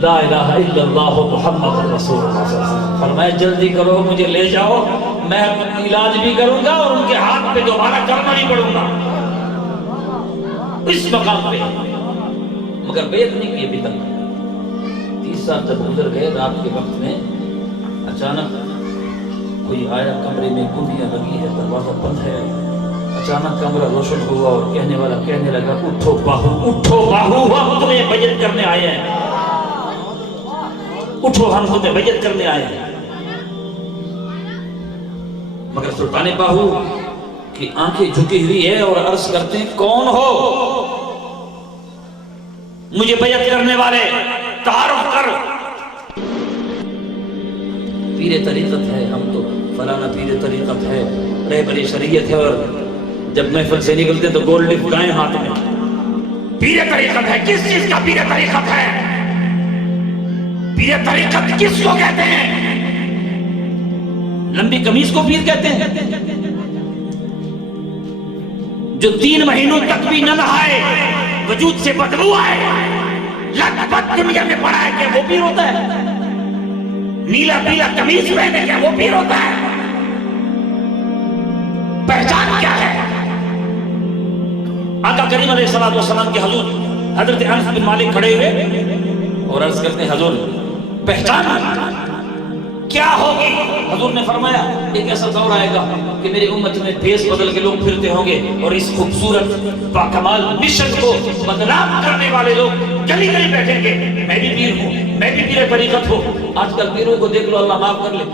لا الہ الا اللہ محمد رسول اللہ صلی اللہ علیہ وسلم۔ فرمایا جلدی کرو، مجھے لے جاؤ، میں اپنا علاج بھی کروں گا اور ان کے ہاتھ پہ دوبارہ کلمہ بھی پڑھوں گا اس مقام پہ۔ مگر بیعت نہیں کی ابھی تک۔ 30 سال جب گزر گئے، رات کے وقت میں اچانک کوئی آیا، کمرے میں کنڈیاں لگی ہے، دروازہ بند ہے۔ اچانک کمرہ روشن ہوا اور کہنے والا کہنے لگا اٹھو باہو، اٹھو باہو، ہم تمہیں بیعت کرنے آئے ہیں، اٹھو ہم تمہیں بیعت کرنے آئے ہیں۔ مگر سلطان باہو کی آنکھیں جھکی ہوئی ہے اور عرض کرتے ہیں کون ہو؟ مجھے بیعت کرنے والے تعارف کر۔ پیر طریقت ہے، ہم تو فلانا پیر طریقت ہے، رہبری شریعت ہے، اور جب محفل سے نکلتے تو گولڈ اٹھائیں ہاتھ میں۔ پیر طریقت ہے، کس چیز کا پیر طریقت ہے؟ پیر طریقت کس کو کہتے ہیں؟ لمبی قمیص کو پیر کہتے ہیں؟ جو 3 مہینوں تک بھی نہ نہائے، وجود سے بدبو آئے، لت پت دنیا میں پڑا ہے، کہ وہ پیر ہوتا ہے؟ نیلا پیلا قمیص پہنے کیا وہ پیر ہوتا ہے؟ پہچان کیا ہے؟ آقا کریم علیہ السلام کے حضور حضرت انس بن مالک کھڑے ہوئے اور عرض کرتے ہیں حضور پہچان کیا ہوگی؟ حضور نے فرمایا ایک ایسا دور آئے گا کہ میری امت میں بھیس بدل کے لوگ پھرتے ہوں گے، اور اس خوبصورت باکمال مشن کو بدنام کرنے والے لوگ گلی گلی بیٹھیں گے، میں بھی پیر ہوں، میں بھی پیر طریقت ہوں۔ آج کل پیروں کو دیکھ لو، اللہ معاف کر لے،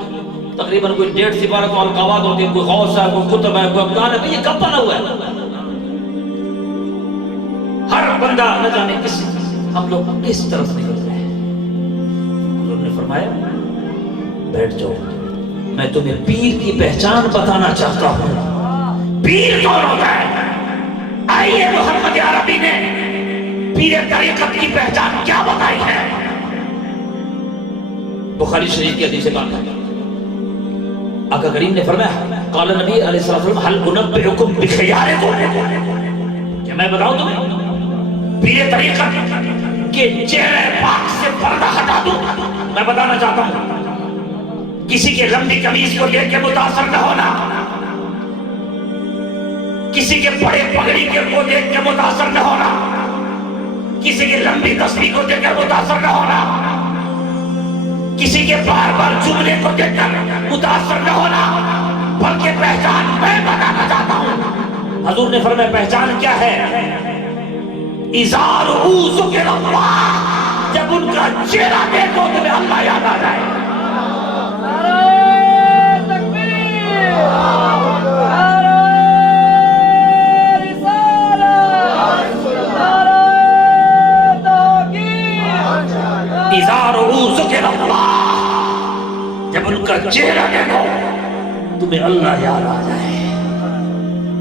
تقریباً کوئی 1.5 سپارہ تو القابات ہوتی ہیں، کوئی غوث ہے، کوئی قطب ہے، کوئی ابدال ہے، یہ کب بنا ہوا ہے؟ ہر بندہ نہ جانے کس ہم لوگ کس طرف نکل رہے ہیں۔ حضور نے فرمایا بیٹھ جاؤ، میں تمہیں پیر کی پہچان بتانا چاہتا ہوں۔ پیر کون ہوتا ہے؟ آئیے محمد عربی نے پیر طریقت کی پہچان کیا بتائی ہے۔ بخاری شریف کی حدیث پاک ہے، آقا کریم نے فرمایا قال نبی علیہ السلام هل انبئکم بخیارکم، کہ میں بتاؤں تمہیں پیر طریقت کے چہرے پاک سے پردہ ہٹا دوں؟ میں بتانا چاہتا ہوں کسی کے لمبی قمیص کو دیکھ کے متاثر نہ ہونا، کسی کے بڑے پگڑی کو دیکھ کے متاثر نہ ہونا، کسی کی لمبی تسبیح کو دیکھ کر متاثر نہ ہونا، کسی کے بار بار جملے کو دیکھ کر متاثر نہ ہونا، بلکہ پہچان میں بتانا چاہتا ہوں۔ حضور نے فرمایا پہچان کیا ہے؟ اذا رؤوا ذکر اللہ، جب ان کا چہرہ دیکھو تمہیں اللہ یاد آ جائے۔ اذا رؤوا ذکر اللہ، جب ان کا چہرہ دیکھو تمہیں اللہ یاد آ جائے۔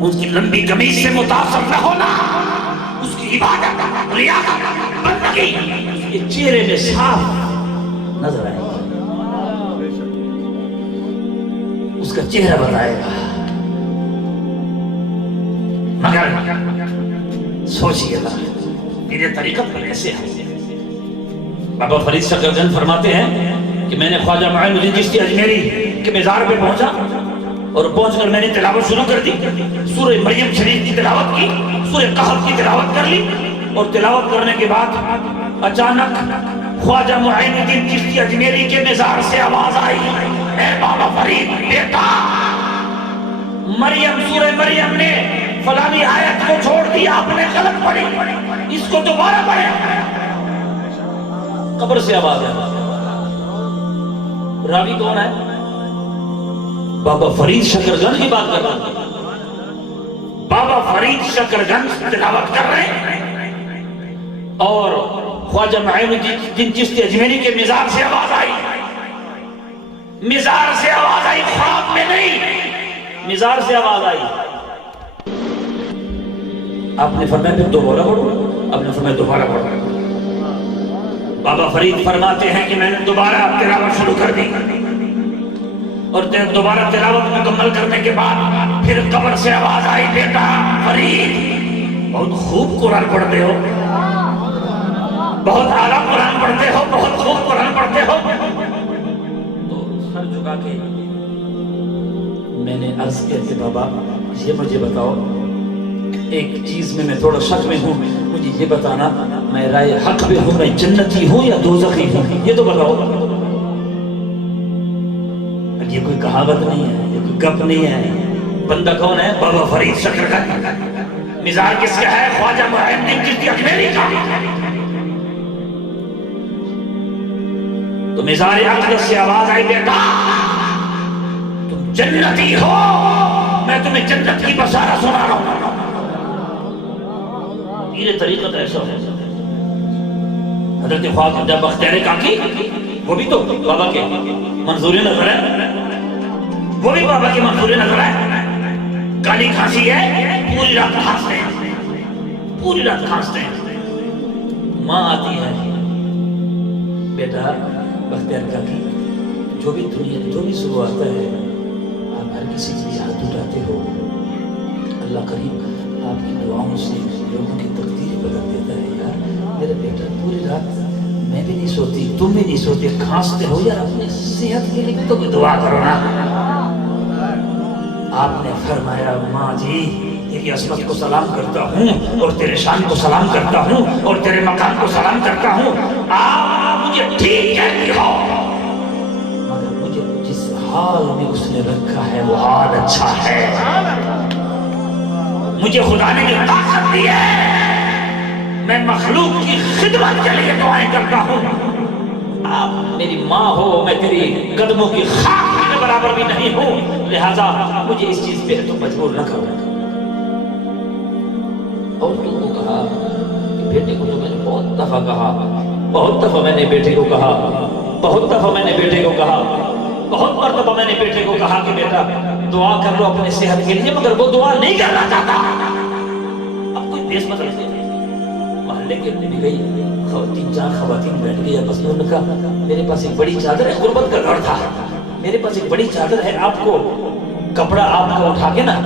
اس کی لمبی قمیص سے متاثر نہ ہونا، اس کی عبادت، ریاضت، بندگی اس کے چہرے میں صاف نظر آئے گا، اس کا چہرہ بتائے گا۔ مگر سوچئے گا میرے طریقت پر ایسے ہے۔ بابا فرید شکرجن فرماتے ہیں کہ میں نے خواجہ معین الدین چشتی اجمیری کے مزار پہ پہنچا، اور پہنچ کر میں نے تلاوت شروع کر دی، سورہ مریم شریف کی تلاوت کی، سورہ قحف کی تلاوت کر لی، اور تلاوت کرنے کے بعد اچانک خواجہ معین الدین چشتی اجمیری کے مزار سے آواز آئی، اے بابا فرید بیٹا، مریم سورہ مریم نے فلانی آیت کو چھوڑ دیا، آپ نے غلط پڑھی، اس کو دوبارہ پڑھیں۔ قبر سے آواز ہے، راوی کون ہے؟ بابا فرید شکرگنج کی بات کر رہا ہوں۔ بابا فرید شکرگنج تلاوت کر رہے ہیں، اور خواجہ معین الدین چشتی اجمیری کے مزار سے آواز آئی، مزار سے آواز آئی، خواب میں نہیں، مزار سے آواز آئی. آپ نے فرمایا پھر دوبارہ پڑھو، آپ نے فرمایا دوبارہ پڑھو. بابا فرید فرماتے ہیں کہ میں نے دوبارہ تلاوت شروع کر دی، اور دوبارہ تلاوت مکمل کرنے کے بعد پھر قبر سے آواز آئی، بیٹا فرید بہت خوب قرآن پڑھتے ہو، بہت اعلیٰ قرآن پڑھتے ہو، بہت خوب قرآن پڑھتے ہو. تو سر جھکا کے میں نے عرض کیا کہ بابا یہ مجھے بتاؤ، ایک چیز میں تھوڑا شک میں ہوں، مجھے یہ بتانا میں رائے حق پہ ہوں، میں جنتی ہوں یا دوزخی ہوں، یہ تو بتاؤ. یہ کوئی کہاوت نہیں ہے، یہ کوئی گپ نہیں ہے. بندہ کون ہے؟ بابا فرید شکرگن. مزار کس کا ہے؟ خواجہ معین الدین چشتی اجمیری کا. تو مزار اقدس سے آواز آئی، بیٹا تم جنتی ہو، میں تمہیں جنت کی بشارت سنا رہا ہوں. یہ طریقت ایسا ہے. حضرت خواجہ بختیار کاکی وہ بھی تو بابا کے منظور نظر ہے، وہ بھی بابا کے منظور نظر ہے. کالی کھانسی ہے، پوری رات کھانستے ہیں، پوری رات کھانستے ہیں. ماں آتی ہے، بیٹا بختیار کاکی جو بھی دنیا جو بھی صبح آتا ہے آپ ہر کسی کے لیے ہاتھ اٹھاتے ہو. اللہ کریم آپ کی دعاؤں سے لوگوں کی تقدیر بدل دیتا ہے. یار میرا بیٹا پوری رات میں بھی نہیں سوتی، تم بھی نہیں سوتے، کھانستے ہو، یار اپنی صحت کے لیے بھی تو دعا کرو نا. آپ نے فرمایا ماں جی تیری عظمت کو سلام کرتا ہوں، اور تیرے شان کو سلام کرتا ہوں، اور تیرے مقام کو سلام کرتا ہوں. آپ مجھے ٹھیک کہتی ہو، مگر مجھے جس حال میں اس نے رکھا ہے وہ حال اچھا ہے. مجھے خدا نے جو طاقت دی ہے میں مخلوق کی خدمت کے لیے دعائیں کرتا ہوں. آپ میری ماں ہو، میں تیری قدموں کی خاک کے برابر بھی نہیں ہوں، لہذا مجھے اس چیز پہ تو مجبور نہ کرو. اور تو کو کہا کہ بیٹے کو تو میں نے بہت دفعہ کہا، بہت دفعہ میں نے بیٹے کو کہا، بہت دفعہ میں نے بیٹے کو کہا، بہت مرتبہ میں نے بیٹے کو کہا کہ بیٹا دعا کر لو اپنے صحت کے لیے، مگر وہ دعا نہیں کرنا چاہتا. اب کوئی بیس مت رکھتے محلے کے بھی گئی، 3-4 خواتین بیٹھ گئی آپس میں. انہوں نے کہا میرے پاس ایک بڑی چادر ہے، غربت کا گھر تھا، میرے پاس ایک بڑی چادر ہے، آپ کو کپڑا آپ کو اٹھا کے نا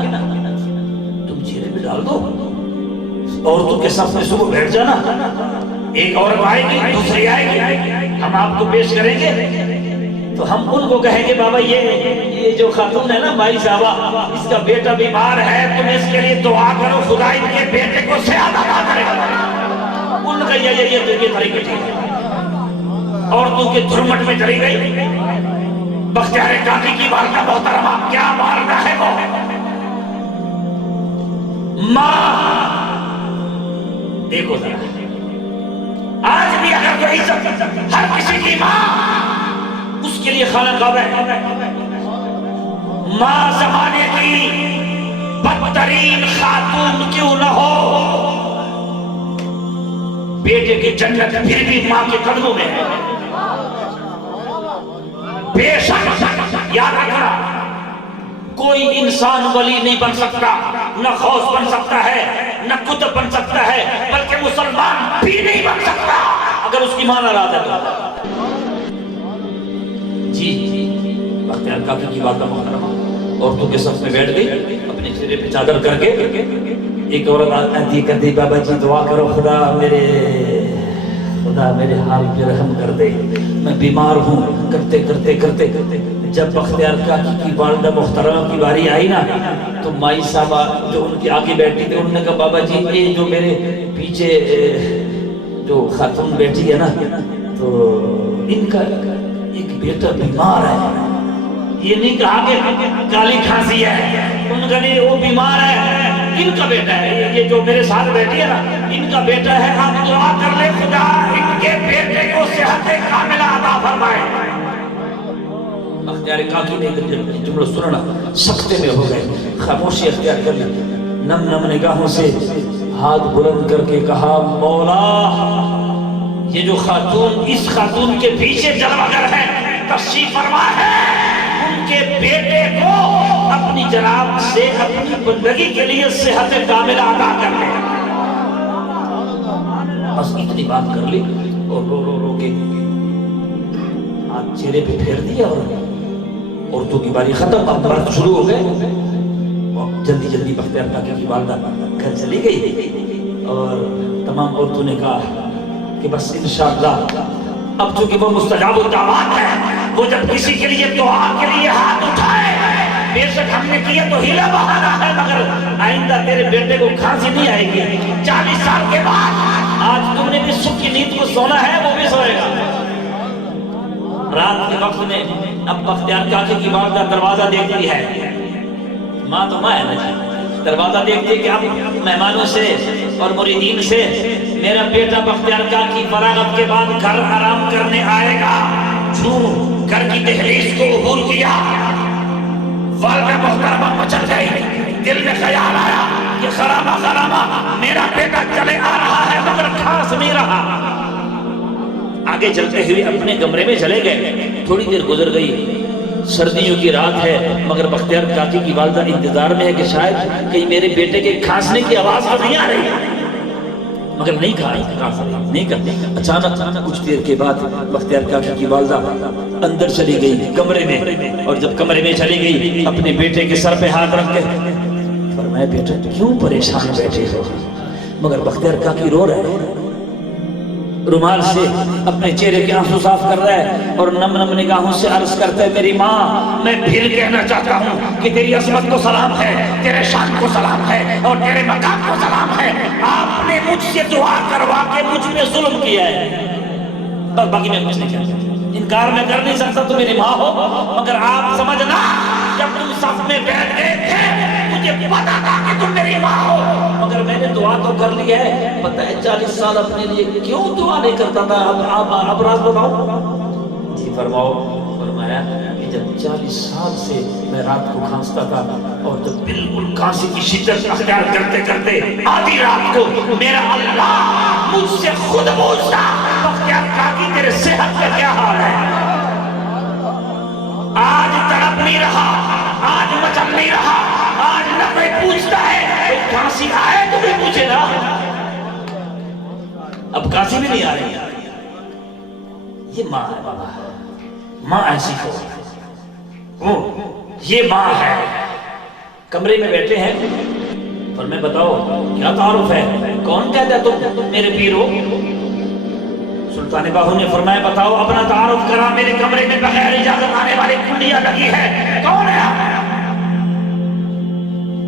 تم چہرے پہ ڈال دو، عورتوں کے صف میں صبح بیٹھ جانا، ایک عورت آئے گی دوسری آئے گی، ہم آپ کو پیش کریں گے تو ہم ان کو کہیں گے بابا یہ جو خاتون ہے نا مائی صاحبہ، اس کا بیٹا بیمار ہے، تم اس کے لیے دعا کرو، خدا ان کے بیٹے کو صحت عطا کرے. ان کا یہ طریقہ ٹھیک ہے. عورتوں کے جھرمٹ میں چلی گئی. بختیار کاکی کی والدہ محترمہ، کیا والدہ ہے وہ، ماں. دیکھو ذرا آج بھی اگر کوئی عزت ہر کسی کی ماں اس کے لیے خانہ کعبہ ہے. ماں زمانے کی بدترین خاتون کیوں نہ ہو، بیٹے کی جنت پھر بھی ماں کے قدموں میں ہے. بے شک یاد رکھنا کوئی انسان ولی نہیں بن سکتا، نہ غوث بن سکتا ہے، نہ قطب بن سکتا ہے، بلکہ مسلمان بھی نہیں بن سکتا اگر اس کی ماں ناراض ہے تو. جی بختیار کاکی کی بات محترمہ عورتوں کے صف میں بیٹھ گئی، اپنے چہرے پہ چادر کر کے. ایک عورت آتی کہتی بابا جی دعا کرو، خدا میرے حال پہ رحم کر دے، میں بیمار ہوں. کرتے کرتے کرتے جب بختیار کاکی کی والدہ محترمہ کی باری آئی نا تو مائی صاحبہ جو ان کے آگے بیٹھی تھی انہوں نے کہا بابا جی یہ جو میرے پیچھے جو خاتون بیٹھی ہے نا تو ان کا ایک بیٹا بیمار ہے. یہ نہیں کہا کہ کالی کھانسی ہے، ان کا نہیں، وہ بیمار ہے، ان کا بیٹا ہے. یہ جو میرے ساتھ بیٹھی ہے نا ان کا بیٹا ہے، آپ دعا کر لیں خدا ان کے بیٹے کو صحت کاملہ عطا فرمائے. بختیار کاکی نے جملہ سننا سکتے میں ہو گئے، خاموشی اختیار کر لی، نم نم نگاہوں سے ہاتھ بلند کر کے کہا مولا یہ جو خاتون اس خاتون کے پیچھے جلوہ گر ہے تشریف فرما ہے ان کے بیٹے کو اپنی جناب سے اپنی بندگی کے لیے صحت کاملہ عطا کر دے. بس اتنی بات کر لی اور رو رو رو کے ہاتھ چہرے پہ پھیر دیا اور عورتوں کی باری ختم. اب مرد شروع ہو گئے. جلدی جلدی بختیار کاکی کی والدہ گھر چلی گئی اور تمام عورتوں نے کہا کہ بس انشاءاللہ اب چونکہ وہ مستجاب الدعوات ہے، وہ جب کسی کے لیے دعا کے لیے ہاتھ اٹھائے، بے شک ہم نے کیا تو ہیلا بہانا ہے، مگر آئندہ تیرے بیٹے کو کھانسی نہیں آئے گی. 40 سال کے بعد آج تم نے بھی سکھ کی نیند کو سونا ہے، وہ بھی سوئے گا. رات کے وقت میں اب بختیار کاکی کی والدہ دروازہ دیکھتی ہے. ماں تو ماں ہے نا جی. دروازہ دیکھتی کہ اب مہمانوں سے اور مریدین سے میرا بیٹا بختیار کاکی فراغت کے بعد گھر آرام کرنے آئے گا. جھوم گھر کی دہلیز کو عبور کیا، والدہ محترمہ مچل گئی. دل میں خیال آیا کہ خرامہ خرامہ میرا بیٹا چلے آ رہا ہے مگر کھاس نہیں رہا. آگے چلتے ہوئے اپنے کمرے میں چلے گئے. تھوڑی دیر گزر گئی، سردیوں کی رات ہے مگر بختیار کاکی کی والدہ انتظار میں ہے کہ شاید کہیں میرے بیٹے کے کھانسنے کی آواز تو نہیں آ رہی، مگر نہیں کہا نہیں کرتے. اچانک کچھ دیر کے بعد بختیار کاکی کی والدہ اندر چلی گئی کمرے میں، اور جب کمرے میں چلی گئی اپنے بیٹے کے سر پہ ہاتھ رکھ کے فرمایا بیٹا کیوں پریشان بیٹھے ہو؟ مگر بختیار کاکی رو رہا ہے، رومال سے اپنے چہرے کے آنسو صاف کر رہا ہے اور نم نم نگاہوں سے عرض کرتا ہے میری ماں میں پھر کہنا چاہتا ہوں کہ تیری عظمت کو سلام ہے، تیرے شان کو سلام ہے اور تیرے مقام کو سلام ہے. آپ نے مجھ سے دعا کروا کے مجھ پہ ظلم کیا ہے، بس باقی میں کچھ نہیں کہتا. انکار میں کر نہیں سکتا تم میری ماں ہو، مگر آپ سمجھنا جب تم صف میں بیٹھ گئے تھے مجھے پتا تھا کہ تم میری ماں ہو، مگر میں نے دعا تو کر لی ہے. پتہ ہے 40 سال اپنے لیے کیوں دعا نہیں کرتا تھا؟ اب راز بتاؤ. جی فرماؤ. فرمایا کہ جب 40 سال سے میں رات کو کھانستا تھا اور جب بالکل کھانسی کی شدت اختیار کرتے کرتے آدھی رات کو میرا اللہ مجھ سے خود پوچھتا بختیار کاکی تیرے صحت کا کیا حال ہے؟ آج تڑپ نہیں رہا، آج مچل نہیں رہا، آج نہ کوئی پوچھتا ہے. کوئی کھانسی آئے تو بھی پوچھے نا. اب کھانسی بھی نہیں آ رہی. یہ ماں ہے بابا، ماں ایسی ہو، یہ ماں ہے. کمرے میں بیٹھے ہیں اور میں بتاؤ کیا تعارف ہے؟ کون کہتا ہے تم میرے پیر ہو؟ سلطان باہو نے فرمایا بتاؤ اپنا تعارف کرا. میرے کمرے میں بغیر اجازت آنے والی کنڈیاں لگی ہے، کون ہے آپ؟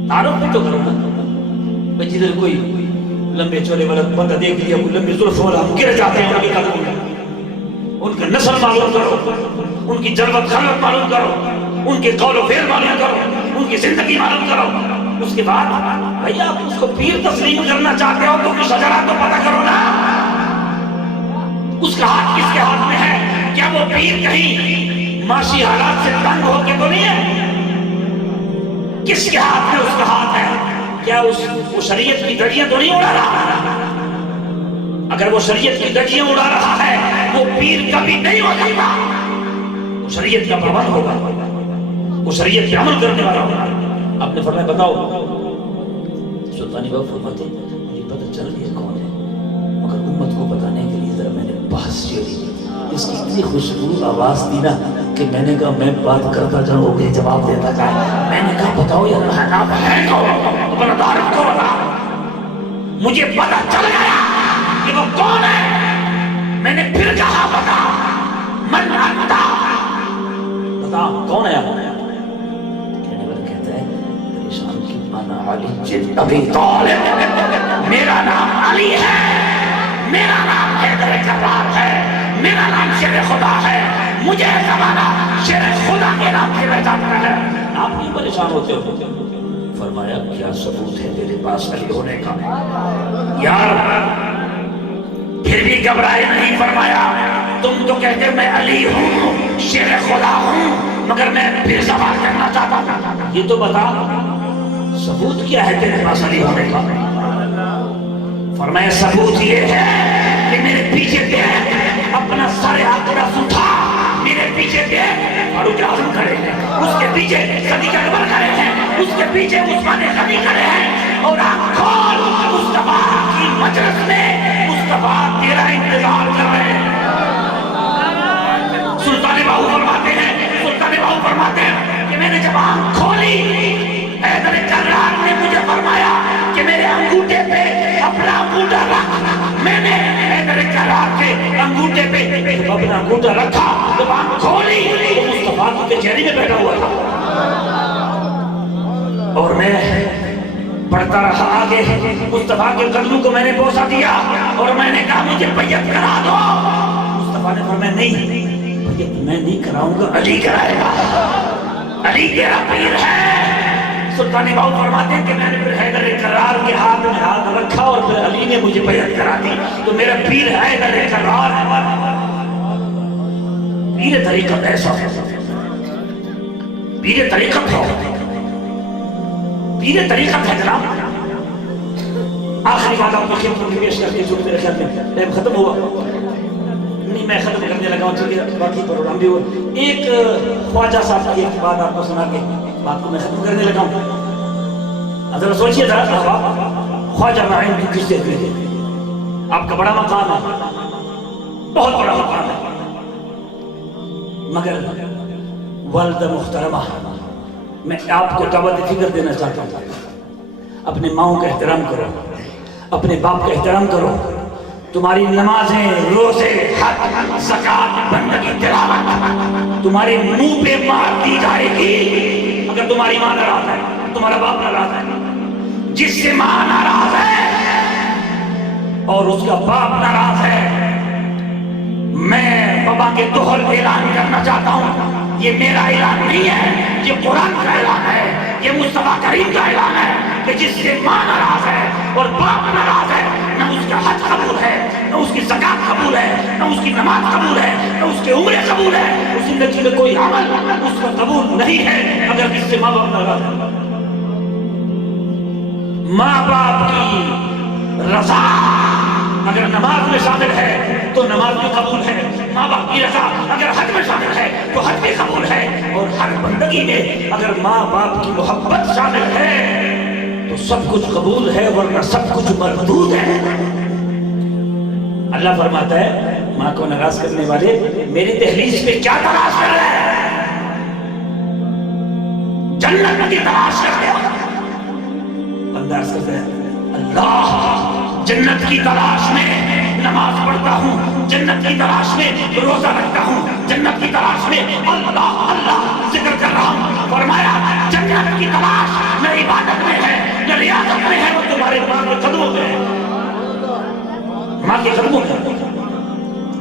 تعارف بھی تو کرو نا. بھائی جدھر کوئی لمبے چولے والا بندہ دیکھ لیا، کوئی لمبی زلف والا، ہم گر جاتے ہیں ان کے قدم میں. ان کا نسل معلوم کرو، ان کی جلوت خلوت معلوم کرو، ان کے قول و فعل معلوم کرو، ان کی زندگی معلوم کرو. اس کے بعد بھائی آپ اس کو پیر تسلیم کرنا چاہتے ہو تو کچھ شجرا تو پتہ کرو نا. اس کا ہاتھ کس کے ہاتھ میں ہے؟ کیا وہ پیر کہیں معاشی حالات سے تنگ ہو کے تو نہیں ہے؟ کس کے ہاتھ میں اس کا ہاتھ ہے؟ کیا وہ شریعت کی دھجیاں تو نہیں اڑا رہا؟ اگر وہ شریعت کی دھجیاں اڑا رہا ہے وہ پیر کبھی نہیں ہو سکتا. وہ شریعت کا پابند ہوگا، وہ شریعت پہ عمل کرنے والا ہوگا. آپ نے فرمایا بتاؤ. سلطانی باہو فرماتے مجھے پتہ چل گیا کون ہے، مگر امت کو بتانے کے لیے ذرا میں نے بحث چھیڑی. اس کی اتنی خوشبو آواز دی نا کہ میں نے کہا میں بات کرتا جاؤں وہ بھی جواب دیتا جائے. میں نے کہا بتاؤ یار آپ ہیں کون؟ اپنا تعارف کو بتا. مجھے پتہ چل گیا کہ وہ کون ہے. میں نے پھر کہا بتا من انتا، بتا کون ہے آپ؟ کہنے والا کہتا ہے پریشان کی انا علی جن ابی طالب، میرا نام علی ہے، میرا نام حیدر کرار ہے، میرا نام شیر خدا ہے، مجھے زمانہ شیر خدا کے نام سے پہچانتا ہے. آپ کیوں پریشان ہوتے ہو؟ فرمایا کیا ثبوت ہے میرے پاس علی ہونے کا؟ یار پھر بھی گھبرائے نہیں. فرمایا تم تو کہتے ہو میں علی ہوں، شیر خدا ہوں، مگر میں پھر سوال کرنا چاہتا ہوں. یہ تو بتا ثبوت کیا ہے تیرے پاس علی ہونے کا؟ فرمایا ثبوت یہ ہے کہ میرے پیچھے اپنا سر اقدس اٹھا، میرے پیچھے پیچھے فاروق اعظم کھڑے ہیں، اس کے پیچھے صدیق اکبر کھڑے ہیں، اس کے پیچھے عثمان غنی کھڑے ہیں، اور آنکھ کھول مصطفیٰ کی مجلس میں مصطفیٰ تیرا انتظار کر رہے ہیں۔ سلطان باہو فرماتے ہیں کہ میں نے جب آنکھ کھولی، حیدر کرار نے مجھے فرمایا کہ میرے انگوٹھے پہ اپنا انگوٹھا رکھ۔ میں نے حیدر کرار کے انگوٹھے پہ اپنا انگوٹھا رکھا، جب آنکھ کھولی تو مصطفیٰ کی کچہری میں بیٹھا ہوا تھا، اور میں پڑھتا رہا آگے۔ مصطفیٰ کے قدموں کو میں نے بوسہ دیا اور میں نے کہا مجھے بیعت کرا دو۔ مصطفیٰ نے فرمایا نہیں، بیعت میں نہیں کراؤں گا، علی کرائے گا، علی تیرا پیر ہے۔ سلطان باہو فرماتے ہیں کہ میں نے پھر حیدر کرار کے ہاتھ میں ہاتھ رکھا اور پھر علی نے مجھے بیعت کرا دی۔ تو میرا پیر حیدر کرار ہے، پیر طریقت ایسا، پیر طریقت ہو، پیر طریقت ہے جناب۔ آخری بات آپ کو خدمت میں پیش کرتے ہیں، میرے خیال میں ٹائم ختم ہوا نہیں، میں ختم کرنے لگا ہوں چونکہ باقی پروگرام بھی ہوا۔ ایک خواجہ صاحب کی ایک بات آپ کو سنا کے بات کو میں ختم کرنے لگا ہوں۔ ذرا سوچئے ذرا، خواجہ معین کی کس سے تھے؟ آپ کا بڑا مقام ہے، بہت بڑا مقام ہے، مگر والدہ محترمہ، میں آپ کو دعوت فکر دینا چاہتا ہوں، اپنے ماؤں کا احترام کرو، اپنے باپ کا احترام کرو۔ تمہاری نمازیں، روزے، حج، زکات، بندگی، تلاوت تمہارے منہ پہ مار دی جائے گی اگر تمہاری ماں ناراض ہے، تمہارا باپ ناراض ہے۔ جس سے ماں ناراض ہے اور اس کا باپ ناراض ہے، میں بابا کے دوہر اعلان کرنا چاہتا ہوں، یہ میرا اعلان نہیں ہے، یہ قرآن کا اعلان ہے، یہ مصطفیٰ کریم کا اعلان ہے کہ جس سے ماں ناراض ہے اور باپ ناراض ہے، نہ اس کا حج قبول ہے، نہ اس کی زکات قبول ہے، نہ اس کی نماز قبول ہے، نہ اس کے عمرے قبول ہے، اس زندگی میں کوئی عمل اس کا قبول نہیں ہے اگر جس سے ماں باپ ناراض ہے۔ ماں باپ کی رضا اگر نماز میں شامل ہے تو نماز بھی قبول ہے، ماں باپ کی رضا اگر حج میں شامل ہے تو حج بھی قبول ہے، اور ہر بندگی میں اگر ماں باپ کی محبت شامل ہے تو سب کچھ قبول ہے، ورنہ سب کچھ مردود ہے۔ اللہ فرماتا ہے ماں کو ناراض کرنے والے میری دہلیز پہ کیا تلاش کر رہے ہیں؟ جنت کی تلاش کرتے ہو؟ بندہ عرض کرتا ہے اللہ، جنت کی تلاش میں نماز پڑھتا ہوں، جنت کی تلاش میں روزہ رکھتا ہوں، جنت کی تلاش میں اللہ اللہ ذکر کر رہا ہوں۔ فرمایا جنت کی تلاش نہ عبادت میں ہے نہ ریاضت میں ہے، وہ تمہارے ماں کے قدموں میں ہے، ماں کے قدموں میں۔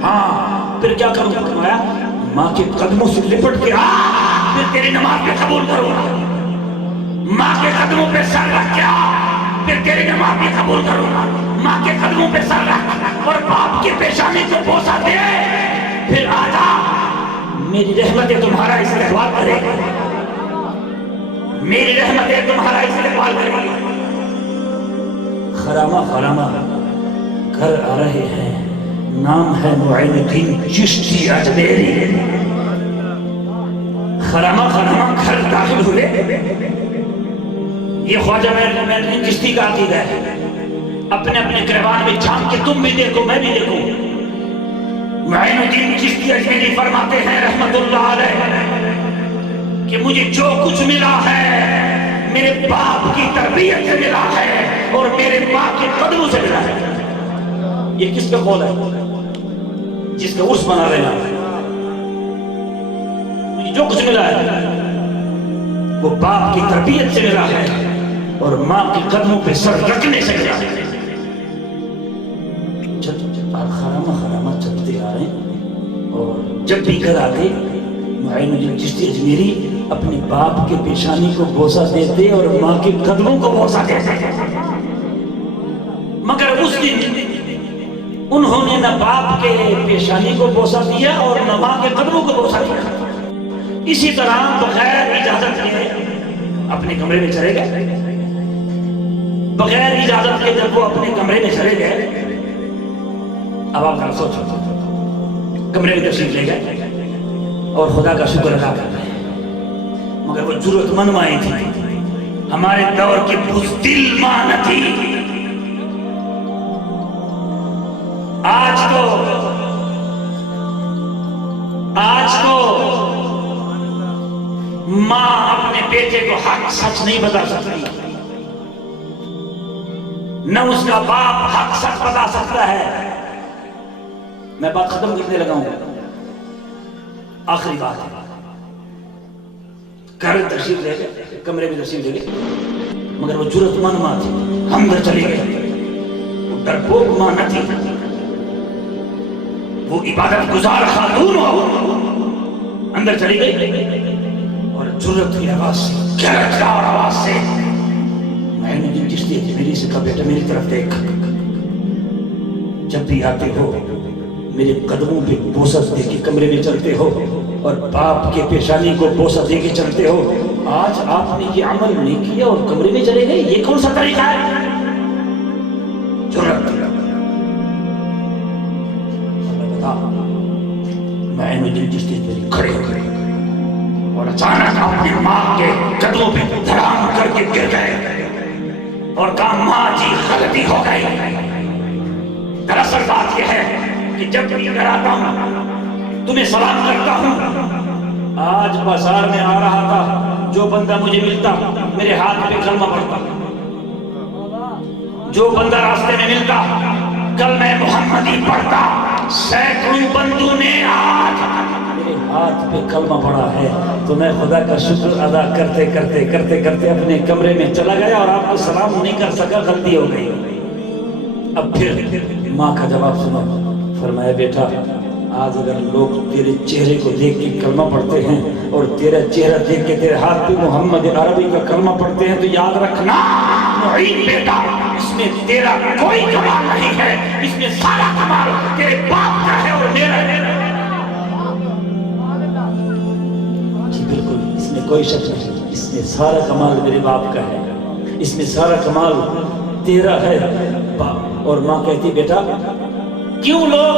ہاں پھر کیا کروں؟ فرمایا ماں کے قدموں سے لپٹ کے آ، پھر تیری نماز پہ قبول کروں گا۔ ماں کے قدموں پہ سر رکھ کے آ، پھر تیری نماز بھی قبول کروں گا۔ ماں کے قدموں پہ سر رکھ اور باپ کی پیشانی کو بوسہ دے، پھر آجا، میری رحمتیں تمہارا استقبال کرے گی، میری رحمتیں تمہارا استقبال کرے گی۔ خرامہ خرامہ گھر آ رہے ہیں، نام ہے معین الدین چشتی اجمیری۔ خرامہ خرامہ گھر داخل ہوئے، یہ خواجہ معین الدین چشتی کا عقیدہ ہے۔ اپنے اپنے کروان میں جھانک کے تم بھی دیکھو میں بھی دیکھوں۔ معین الدین چشتی اجمیری فرماتے ہیں رحمت اللہ علیہ کہ مجھے جو کچھ ملا ہے میرے باپ کی تربیت سے ملا ہے اور میرے باپ کے قدموں سے ملا ہے۔ یہ کس کا قول ہے؟ جس کا عرس منا رہے ہیں۔ مجھے جو کچھ ملا ہے وہ باپ کی تربیت سے ملا ہے اور ماں کے قدموں پہ سر رکھنے سے ملا ہے۔ خرامہ خرامہ چلتے آ رہے ہیں، اور جب بھی گھر آتے معین الدین چشتی اجمیری اپنے باپ کے پیشانی کو بوسہ دیتے اور ماں کے قدموں کو بوسہ دیتے، مگر اس دن انہوں نے نہ باپ کے پیشانی کو بوسہ دیا اور نہ ماں کے قدموں کو بوسہ دیا۔ اسی طرح بغیر اجازت کے اپنے کمرے میں چلے گئے، بغیر اجازت کے جب وہ اپنے کمرے میں چلے گئے، اب آپ ذرا سوچو، کمرے میں تشریف لے گئے اور خدا کا شکر ادا کر رہے ہیں، مگر وہ ضرورت مند مائیں تھی، ہمارے دور کی بزدل ماں نہ تھی۔ آج تو ماں اپنے بیٹے کو حق سچ نہیں بتا سکتی، نہ اس کا باپ حق سچ بتا سکتا ہے۔ میں بات ختم کرنے لگا ہوں، آخری بات ہے، گھر تشریف لے گئے، کمرے میں تشریف لے گئے، مگر وہ جرت مند ماں تھی، ہم گھر چلے گئے، وہ ڈرپوک ماں نہ تھی، وہ عبادت گزار خاتون ہو، اندر چلی گئی اور جرت کی آواز سے، گرجدار آواز سے، میں نے جس دی میری سے کہا بیٹا میری طرف دیکھ، جب بھی آتے ہو میرے قدموں پہ بوسہ دے کے کمرے میں چلتے ہو اور باپ کے پیشانی کو بوسہ دے کے چلتے ہو، آج آپ نے یہ عمل نہیں کیا اور کمرے میں چلے گئے، یہ کون سا طریقہ ہے؟ جرت میں نے جس دی میری کھڑے ہو گئے اور اچانک اپنی ماں کے قدموں پہ دھڑام کر کے گر گئے اور کہا ماں جی غلطی ہو گئی۔ دراصل بات یہ ہے کہ جب بھی گھر آتا ہوں تمہیں سلام کرتا ہوں، آج بازار میں آ رہا تھا، جو بندہ مجھے ملتا میرے ہاتھ پہ کلمہ پڑھتا، جو بندہ راستے میں ملتا کل میں محمدی پڑھتا، سینکڑوں بندوں نے آج میرے ہاتھ پہ کلمہ پڑھا ہے، تو میں خدا کا شکر ادا کرتے کرتے کرتے کرتے اپنے کمرے میں چلا گیا اور آپ کو سلام نہیں کر سکا، غلطی ہو گئی۔ اب پھر ماں کا جواب سنو، فرمایا بیٹا آج اگر لوگ تیرے چہرے کو دیکھ کے کلمہ پڑھتے ہیں اور تیرا چہرہ دیکھ کے تیرے ہاتھ پہ محمد عربی کا کلمہ پڑھتے ہیں تو یاد رکھنا معین بیٹا، اس میں تیرا کوئی کمال نہیں ہے، اس میں سارا کمال تیرے باپ کا ہے اور میرا ہے۔ جی بالکل، اس میں کوئی شک نہیں، اس میں سارا کمال میرے باپ کا ہے، اس میں سارا کمال تیرا ہے۔ اور ماں کہتی بیٹا کیوں لوگ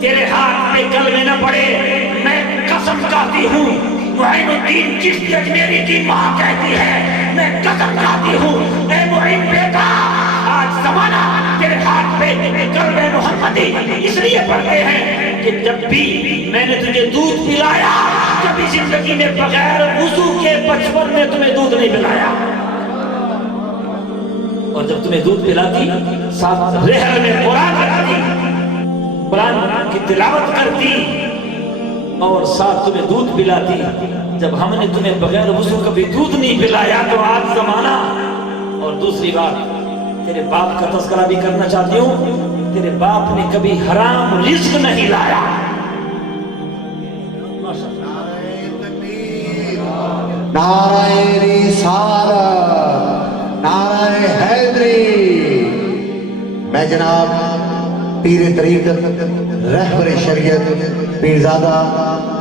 تیرے ہاتھ میں کلمے نہ پڑے؟ میں قسم کھاتی ہوں، معین الدین چشتی اجمیری کی ماں کہتی ہے میں قسم کھاتی ہوں، اے معین بیٹا آج زمانہ تیرے ہاتھ پہ کلمہ محمدی اس لیے پڑھتے ہیں کہ جب بھی میں نے تجھے دودھ پلایا کبھی زندگی میں بغیر وضو کے بچپن میں تمہیں دودھ نہیں پلایا، اور جب تمہیں دودھ پلاتی ساتھ رحل میں قرآن رکھتی، قرآن کی تلاوت کرتی اور ساتھ تمہیں دودھ پلاتی۔ جب ہم نے تمہیں بغیر وضو کبھی دودھ نہیں پلایا تو آج زمانہ۔ اور دوسری بات تیرے باپ کا تذکرہ بھی کرنا چاہتی ہوں، تیرے باپ نے کبھی حرام رزق نہیں لایا۔ نعرہ رسالت، نعرہ حیدری۔ میں جناب پیر طریقت رہبر شریعت پیرزادہ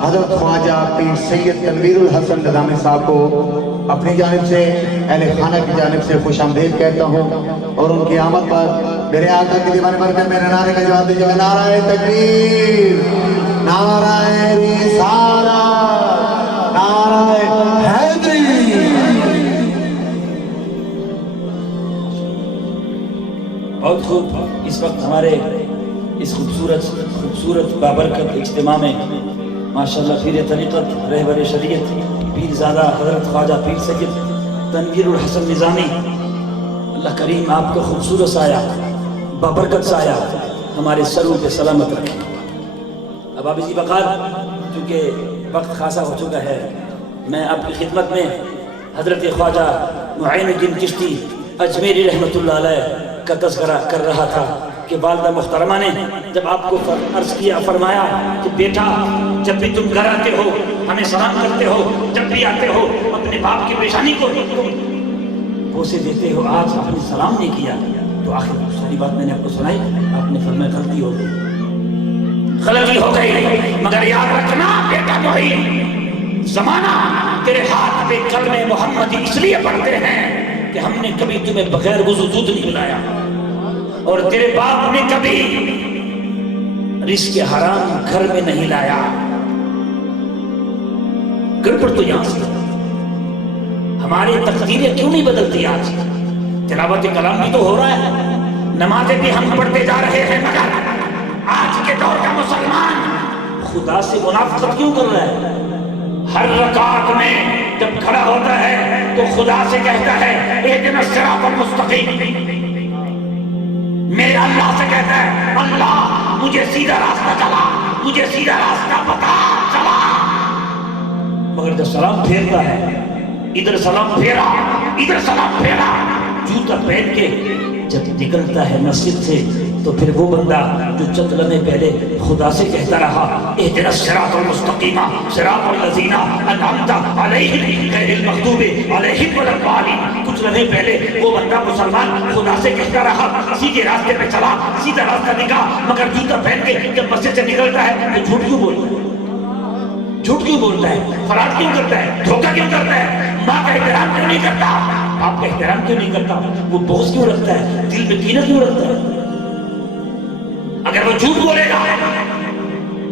حضرت خواجہ پیر سید تنویر الحسن نظامی صاحب کو اپنی جانب سے اہل خانہ کی جانب سے خوش آمدید کہتا ہوں، اور ان کی آمد پر میرے آقا کی دیوان پر کے میرے نعرے کا جواب دیجیے گا، نعرہ تکبیر، نعرہ رسالت، نعرہ حیدری۔ بہت خوب، اس وقت ہمارے اس خوبصورت بابرکت اجتماع میں ماشاءاللہ پیر طریقت رہبر شریعت پیرزادہ حضرت خواجہ پیر سید تنویر الحسن نظامی، اللہ کریم آپ کو خوبصورت سایہ بابرکت سایہ ہمارے سروں پہ سلامت رکھے۔ اب آپ اسی وقت چونکہ وقت خاصا ہو چکا ہے، میں آپ کی خدمت میں حضرت خواجہ معین الدین چشتی اجمیری رحمۃ اللہ علیہ کا تذکرہ کر رہا تھا کہ والدہ محترمہ نے جب آپ کو عرض کیا، فرمایا کہ بیٹا جب بھی تم گھر آتے ہو ہمیں سلام کرتے ہو، جب بھی آتے ہو اپنے باپ کی پیشانی کو بوسے دیتے ہو، آج آپ نے سلام نہیں کیا۔ تو آخر ساری بات میں نے آپ کو سنائی، آپ نے فرمایا غلطی ہو گئی، غلطی ہو گئی، مگر یاد رکھنا بیٹا معین، زمانہ تیرے ہاتھ پہ کلمہ محمدی اس لیے پڑھتے ہیں کہ ہم نے کبھی تمہیں بغیر وضو دودھ نہیں پلایا، اور تیرے باپ نے کبھی رزق حرام گھر میں نہیں لایا۔ گڑبڑ تو یہاں سے ہماری تقدیریں کیوں نہیں بدلتی؟ آج تلاوت کلام بھی تو ہو رہا ہے، نمازیں بھی ہم پڑھتے جا رہے ہیں، مگر آج کے دور کا مسلمان خدا سے منافقت کیوں کر رہا ہے؟ ہر رکعت میں جب کھڑا ہوتا ہے تو خدا سے کہتا ہے اہدنا الصراط المستقیم، میرے اللہ سے کہتا ہے اللہ مجھے سیدھا راستہ چلا، مجھے سیدھا راستہ بتا چلا، مگر جب سلام پھیرتا ہے ادھر سلام پھیرا ادھر سلام پھیرا، جوتا پہن کے جب نکلتا ہے مسجد سے تو پھر وہ بندہ جو چند لمحے پہلے خدا سے کہتا رہا اہدنا الصراط المستقیم صراط الذین انعمت علیہم غیر المغضوب علیہم ولا الضالین، کچھ لمحے پہلے وہ بندہ مسلمان خدا سے کہتا رہا سیدھے راستے پہ چلا، سیدھا راستہ نکلا، مگر جوتا پہن کے جب مسجد سے نکلتا ہے تو جھوٹ کیوں بولتا ہے؟ جھوٹ کیوں بولتا ہے؟ فراڈ کیوں کرتا ہے؟ دھوکہ کیوں کرتا ہے؟ ماں کا احترام کیوں نہیں کرتا؟ آپ کا احترام کیوں نہیں کرتا؟ وہ بغض کیوں رکھتا ہے؟ دل میں کینہ کیوں رکھتا ہے؟ اگر وہ جھوٹ بولے گا،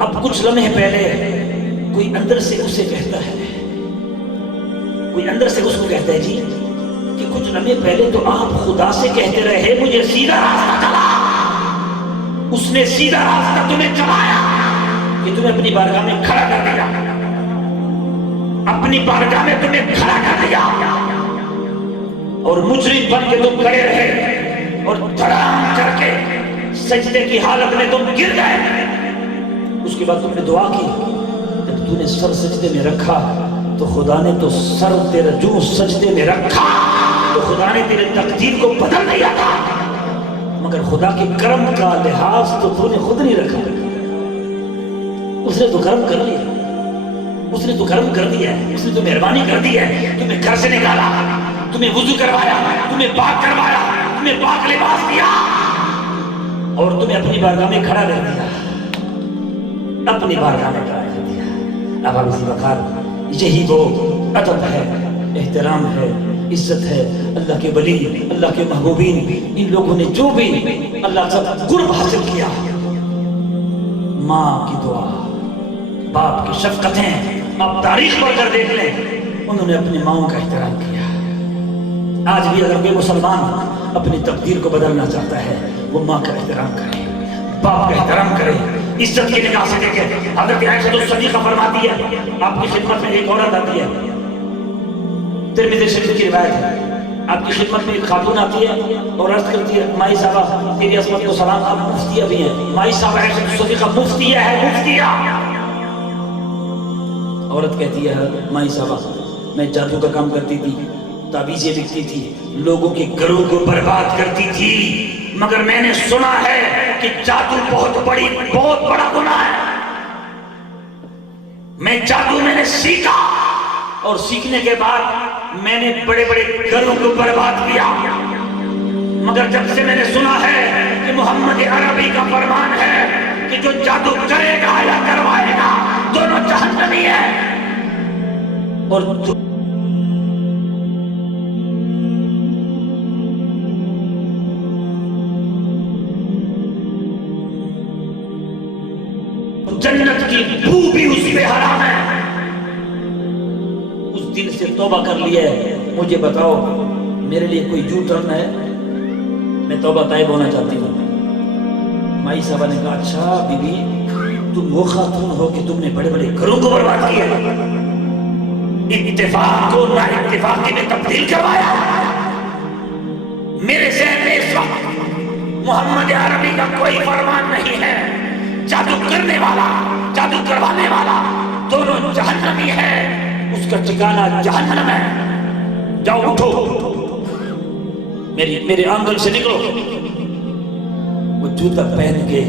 اب کچھ لمحے پہلے کوئی اندر سے اسے کہتا ہے، کوئی اندر سے اس کو کہتا ہے جی کہ کچھ لمحے پہلے تو آپ خدا سے کہتے رہے مجھے سیدھا راستہ چلا، اس نے سیدھا راستہ تمہیں چلایا کہ تمہیں اپنی بارگاہ میں کھڑا کر دیا، اپنی بارگاہ میں تمہیں کھڑا کر دیا، اور مجرم بن کے تم کھڑے رہے اور دھڑام کر کے سجدے کی حالت میں تم گر گئے۔ اس کے بعد تم نے دعا کی، جب تو نے سر سجدے میں رکھا تو خدا نے تو سر تیرا جو سجدے میں رکھا تو خدا نے تیرے تقدیر کو بدل دیا تھا، مگر خدا کے کرم کا لحاظ تو نے خود نہیں رکھا، اس نے تو کرم کر لیا، اس نے تو کرم کر دیا ہے، اس نے تو مہربانی کر دی ہے، تمہیں گھر سے نکالا، تمہیں وضو کروایا، تمہیں پاک کروایا، تمہیں پاک لباس دیا اور تمہیں اپنی بارگاہ میں کھڑا کر دیا، اپنی بارگاہ میں کھڑا کر دیا۔ اب آپ اسی وقت یہی وہ ادب ہے، احترام ہے، عزت ہے۔ اللہ کے ولی، اللہ کے محبوبین، ان لوگوں نے جو بھی اللہ کا قرب حاصل کیا، ماں کی دعا، باپ کی شفقتیں، آپ تاریخ پڑھ کر دیکھ لیں، انہوں نے اپنی ماؤں کا احترام کیا۔ آج بھی اگر کوئی مسلمان اپنی تقدیر کو بدلنا چاہتا ہے، وہ ماں کا احترام کرے، باپ کا احترام کرے، عزت کی نگاہ سے دیکھے۔ حضرت عائشہ الصدیقہ فرماتی ہے، آپ کی خدمت میں ایک عورت آتی ہے، ترمذی شریف کی روایت ہے، آپ کی خدمت میں ایک خاتون آتی ہے اور عرض کرتی ہے مائی صاحبہ تیری عظمت کو سلام، آپ مفتیہ بھی ہیں۔ مائی صاحبہ عائشہ الصدیقہ مفتیہ ہے، مفتیہ۔ عورت کہتی ہے مائی صاحبہ میں جادو کا کام کرتی تھی، تعویذیں لکھتی تھی، لوگوں کے گھروں کو برباد کرتی تھی، مگر میں نے سنا ہے کہ جادو بہت بڑا گناہ ہے۔ میں جادو میں نے سیکھا اور سیکھنے کے بعد میں نے بڑے بڑے گھروں کو برباد کیا، مگر جب سے میں نے سنا ہے کہ محمد عربی کا فرمان ہے کہ جو جادو کرے گا یا کروائے گا دونوں جہنمی ہیں، اور جو جنت کی بو بھی اس پہ حرام ہے۔ اس دن سے توبہ کر لیا ہے۔ مجھے بتاؤ میرے لیے کوئی یو ٹرن ہے؟ میں توبہ طائب ہونا چاہتی ہوں۔ مائی صاحبہ نے کہا اچھا بی بی تم وہ خاتون ہو کہ تم نے بڑے بڑے گھروں کو برباد کیا، اتفاق کو نا اتفاقی میں تبدیل کروایا۔ میرے ذہن میں اس وقت محمد عربی کا کوئی فرمان نہیں ہے، جادو کرنے والا جادو کروانے والا دونوں جہنمی ہے، اس کا ٹھکانہ جہنم ہے۔ جاؤ اٹھو، میرے آنگن سے نکلو۔ وہ جوتا پہن کے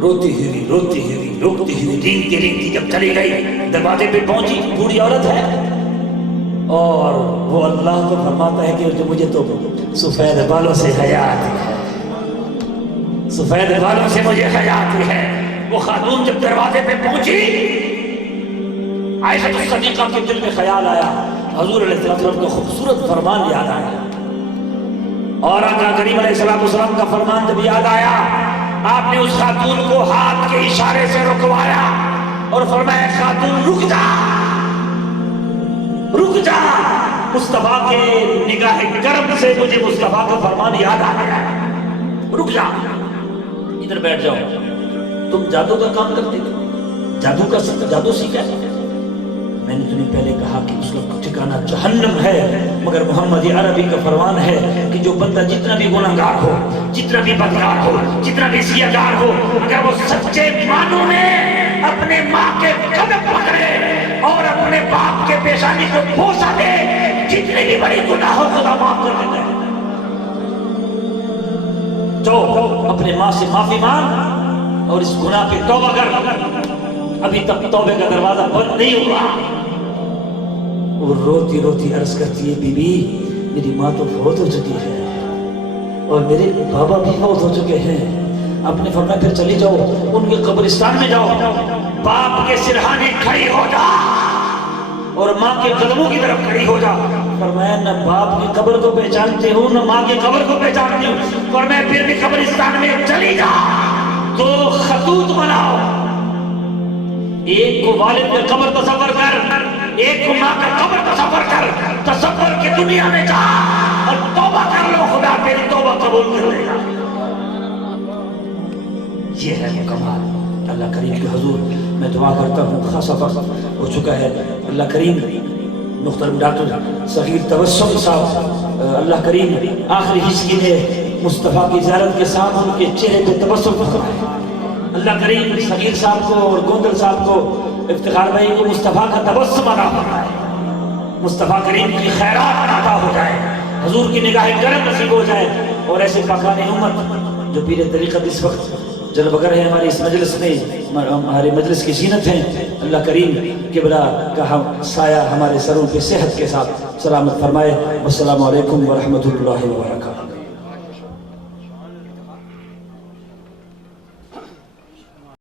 روتی ہوئی رینگتی جب چلی گئی، دروازے پہ پہنچی، بوڑھی عورت ہے اور وہ اللہ کو فرماتا ہے کہ جو مجھے تو سفید بالوں سے حیا آتی ہے، سفید بالوں سے مجھے حیا آتی ہے۔ وہ خاتون جب دروازے پہ پہنچی، عائشہ الصدیقہ کے دل میں خیال آیا، حضور علیہ السلام کا خوبصورت فرمان یاد آیا، اور آقا کریم علیہ السلام کا فرمان جب یاد آیا، آپ نے اس خاتون کو ہاتھ کے اشارے سے رکوایا اور فرمایا خاتون رک جا، رک جا، مصطفیٰ کے نگاہ کرم سے مجھے مصطفیٰ کا فرمان یاد آ گیا ہے، رک جا، ادھر بیٹھ جاؤ۔ تم جادو کا کام کرتے تھے، جادو سیکھا ہے؟ میں نے تمہیں پہلے کہا کہ اس کا ٹھکانہ جہنم ہے، مگر محمد عربی کا فرمان ہے کہ جو بندہ جتنا بھی گناہگار ہو، جتنا بھی بدکار ہو، جتنا بھی سیاہگار ہو، اگر وہ سچے معنوں میں اپنے ماں کے قدم پکڑے اور اپنے باپ کے پیشانی کو بوسہ دے، جتنے بھی بڑی گناہ ہو خدا معاف کر دیتا ہے۔ جو اپنے ماں سے معافی مانگ اور اس گناہ پہ توبہ کر، ابھی تک توبے کا دروازہ بند نہیں ہوا۔ وہ روتی روتی عرض کرتی ہے، بی بی میری ماں تو فوت ہو چکی ہے اور میرے بابا بھی فوت ہو چکے ہیں۔ آپ نے فرمایا پھر چلی جاؤ ان کے قبرستان میں جاؤ، باپ کے سرہانے کھڑی ہو جا اور ماں کے قدموں کی طرف کھڑی ہو جا۔ فرمایا نہ باپ کی قبر کو پہچانتے ہوں نہ ماں کی قبر کو پہچانتی ہوں۔ فرمایا پھر بھی قبرستان میں چلی جا، دو خطوط بناؤ، ایک کو والد کا قبر تصور کر، ایک کو ماں کا قبر تصور کر، تصور کی دنیا میں جا اور توبہ کر لو، خدا تیری توبہ قبول کر لے گا۔ یہ ہے وہ کمال اللہ کریم کے حضور۔ میں دعا کرتا ہوں، خاصا وقت ہو چکا ہے، اللہ کریم محترم ڈاکٹر صغیر تبسم صاحب، اللہ کریم آخری ہسکی میں مصطفیٰ کی زیارت کے ساتھ ان کے چہرے پہ تبسم فرمائے۔ اللہ کریم صغیر صاحب کو اور گوندل صاحب کو، افتخار بھائی کو مصطفیٰ کا تبسم عطا فرمائے، مصطفیٰ کریم کی خیرات عطا ہو جائے، حضور کی نگاہ کرم نصیب ہو جائے، اور ایسے پاکان امت جو پیر طریقت اس وقت جلوگر ہیں ہمارے اس مجلس میں، ہمارے مجلس کی زینت ہیں، اللہ کریم قبلہ کا سایہ ہمارے سروں پہ صحت کے ساتھ سلامت فرمائے۔ والسلام علیکم ورحمۃ اللہ وبرکاتہ۔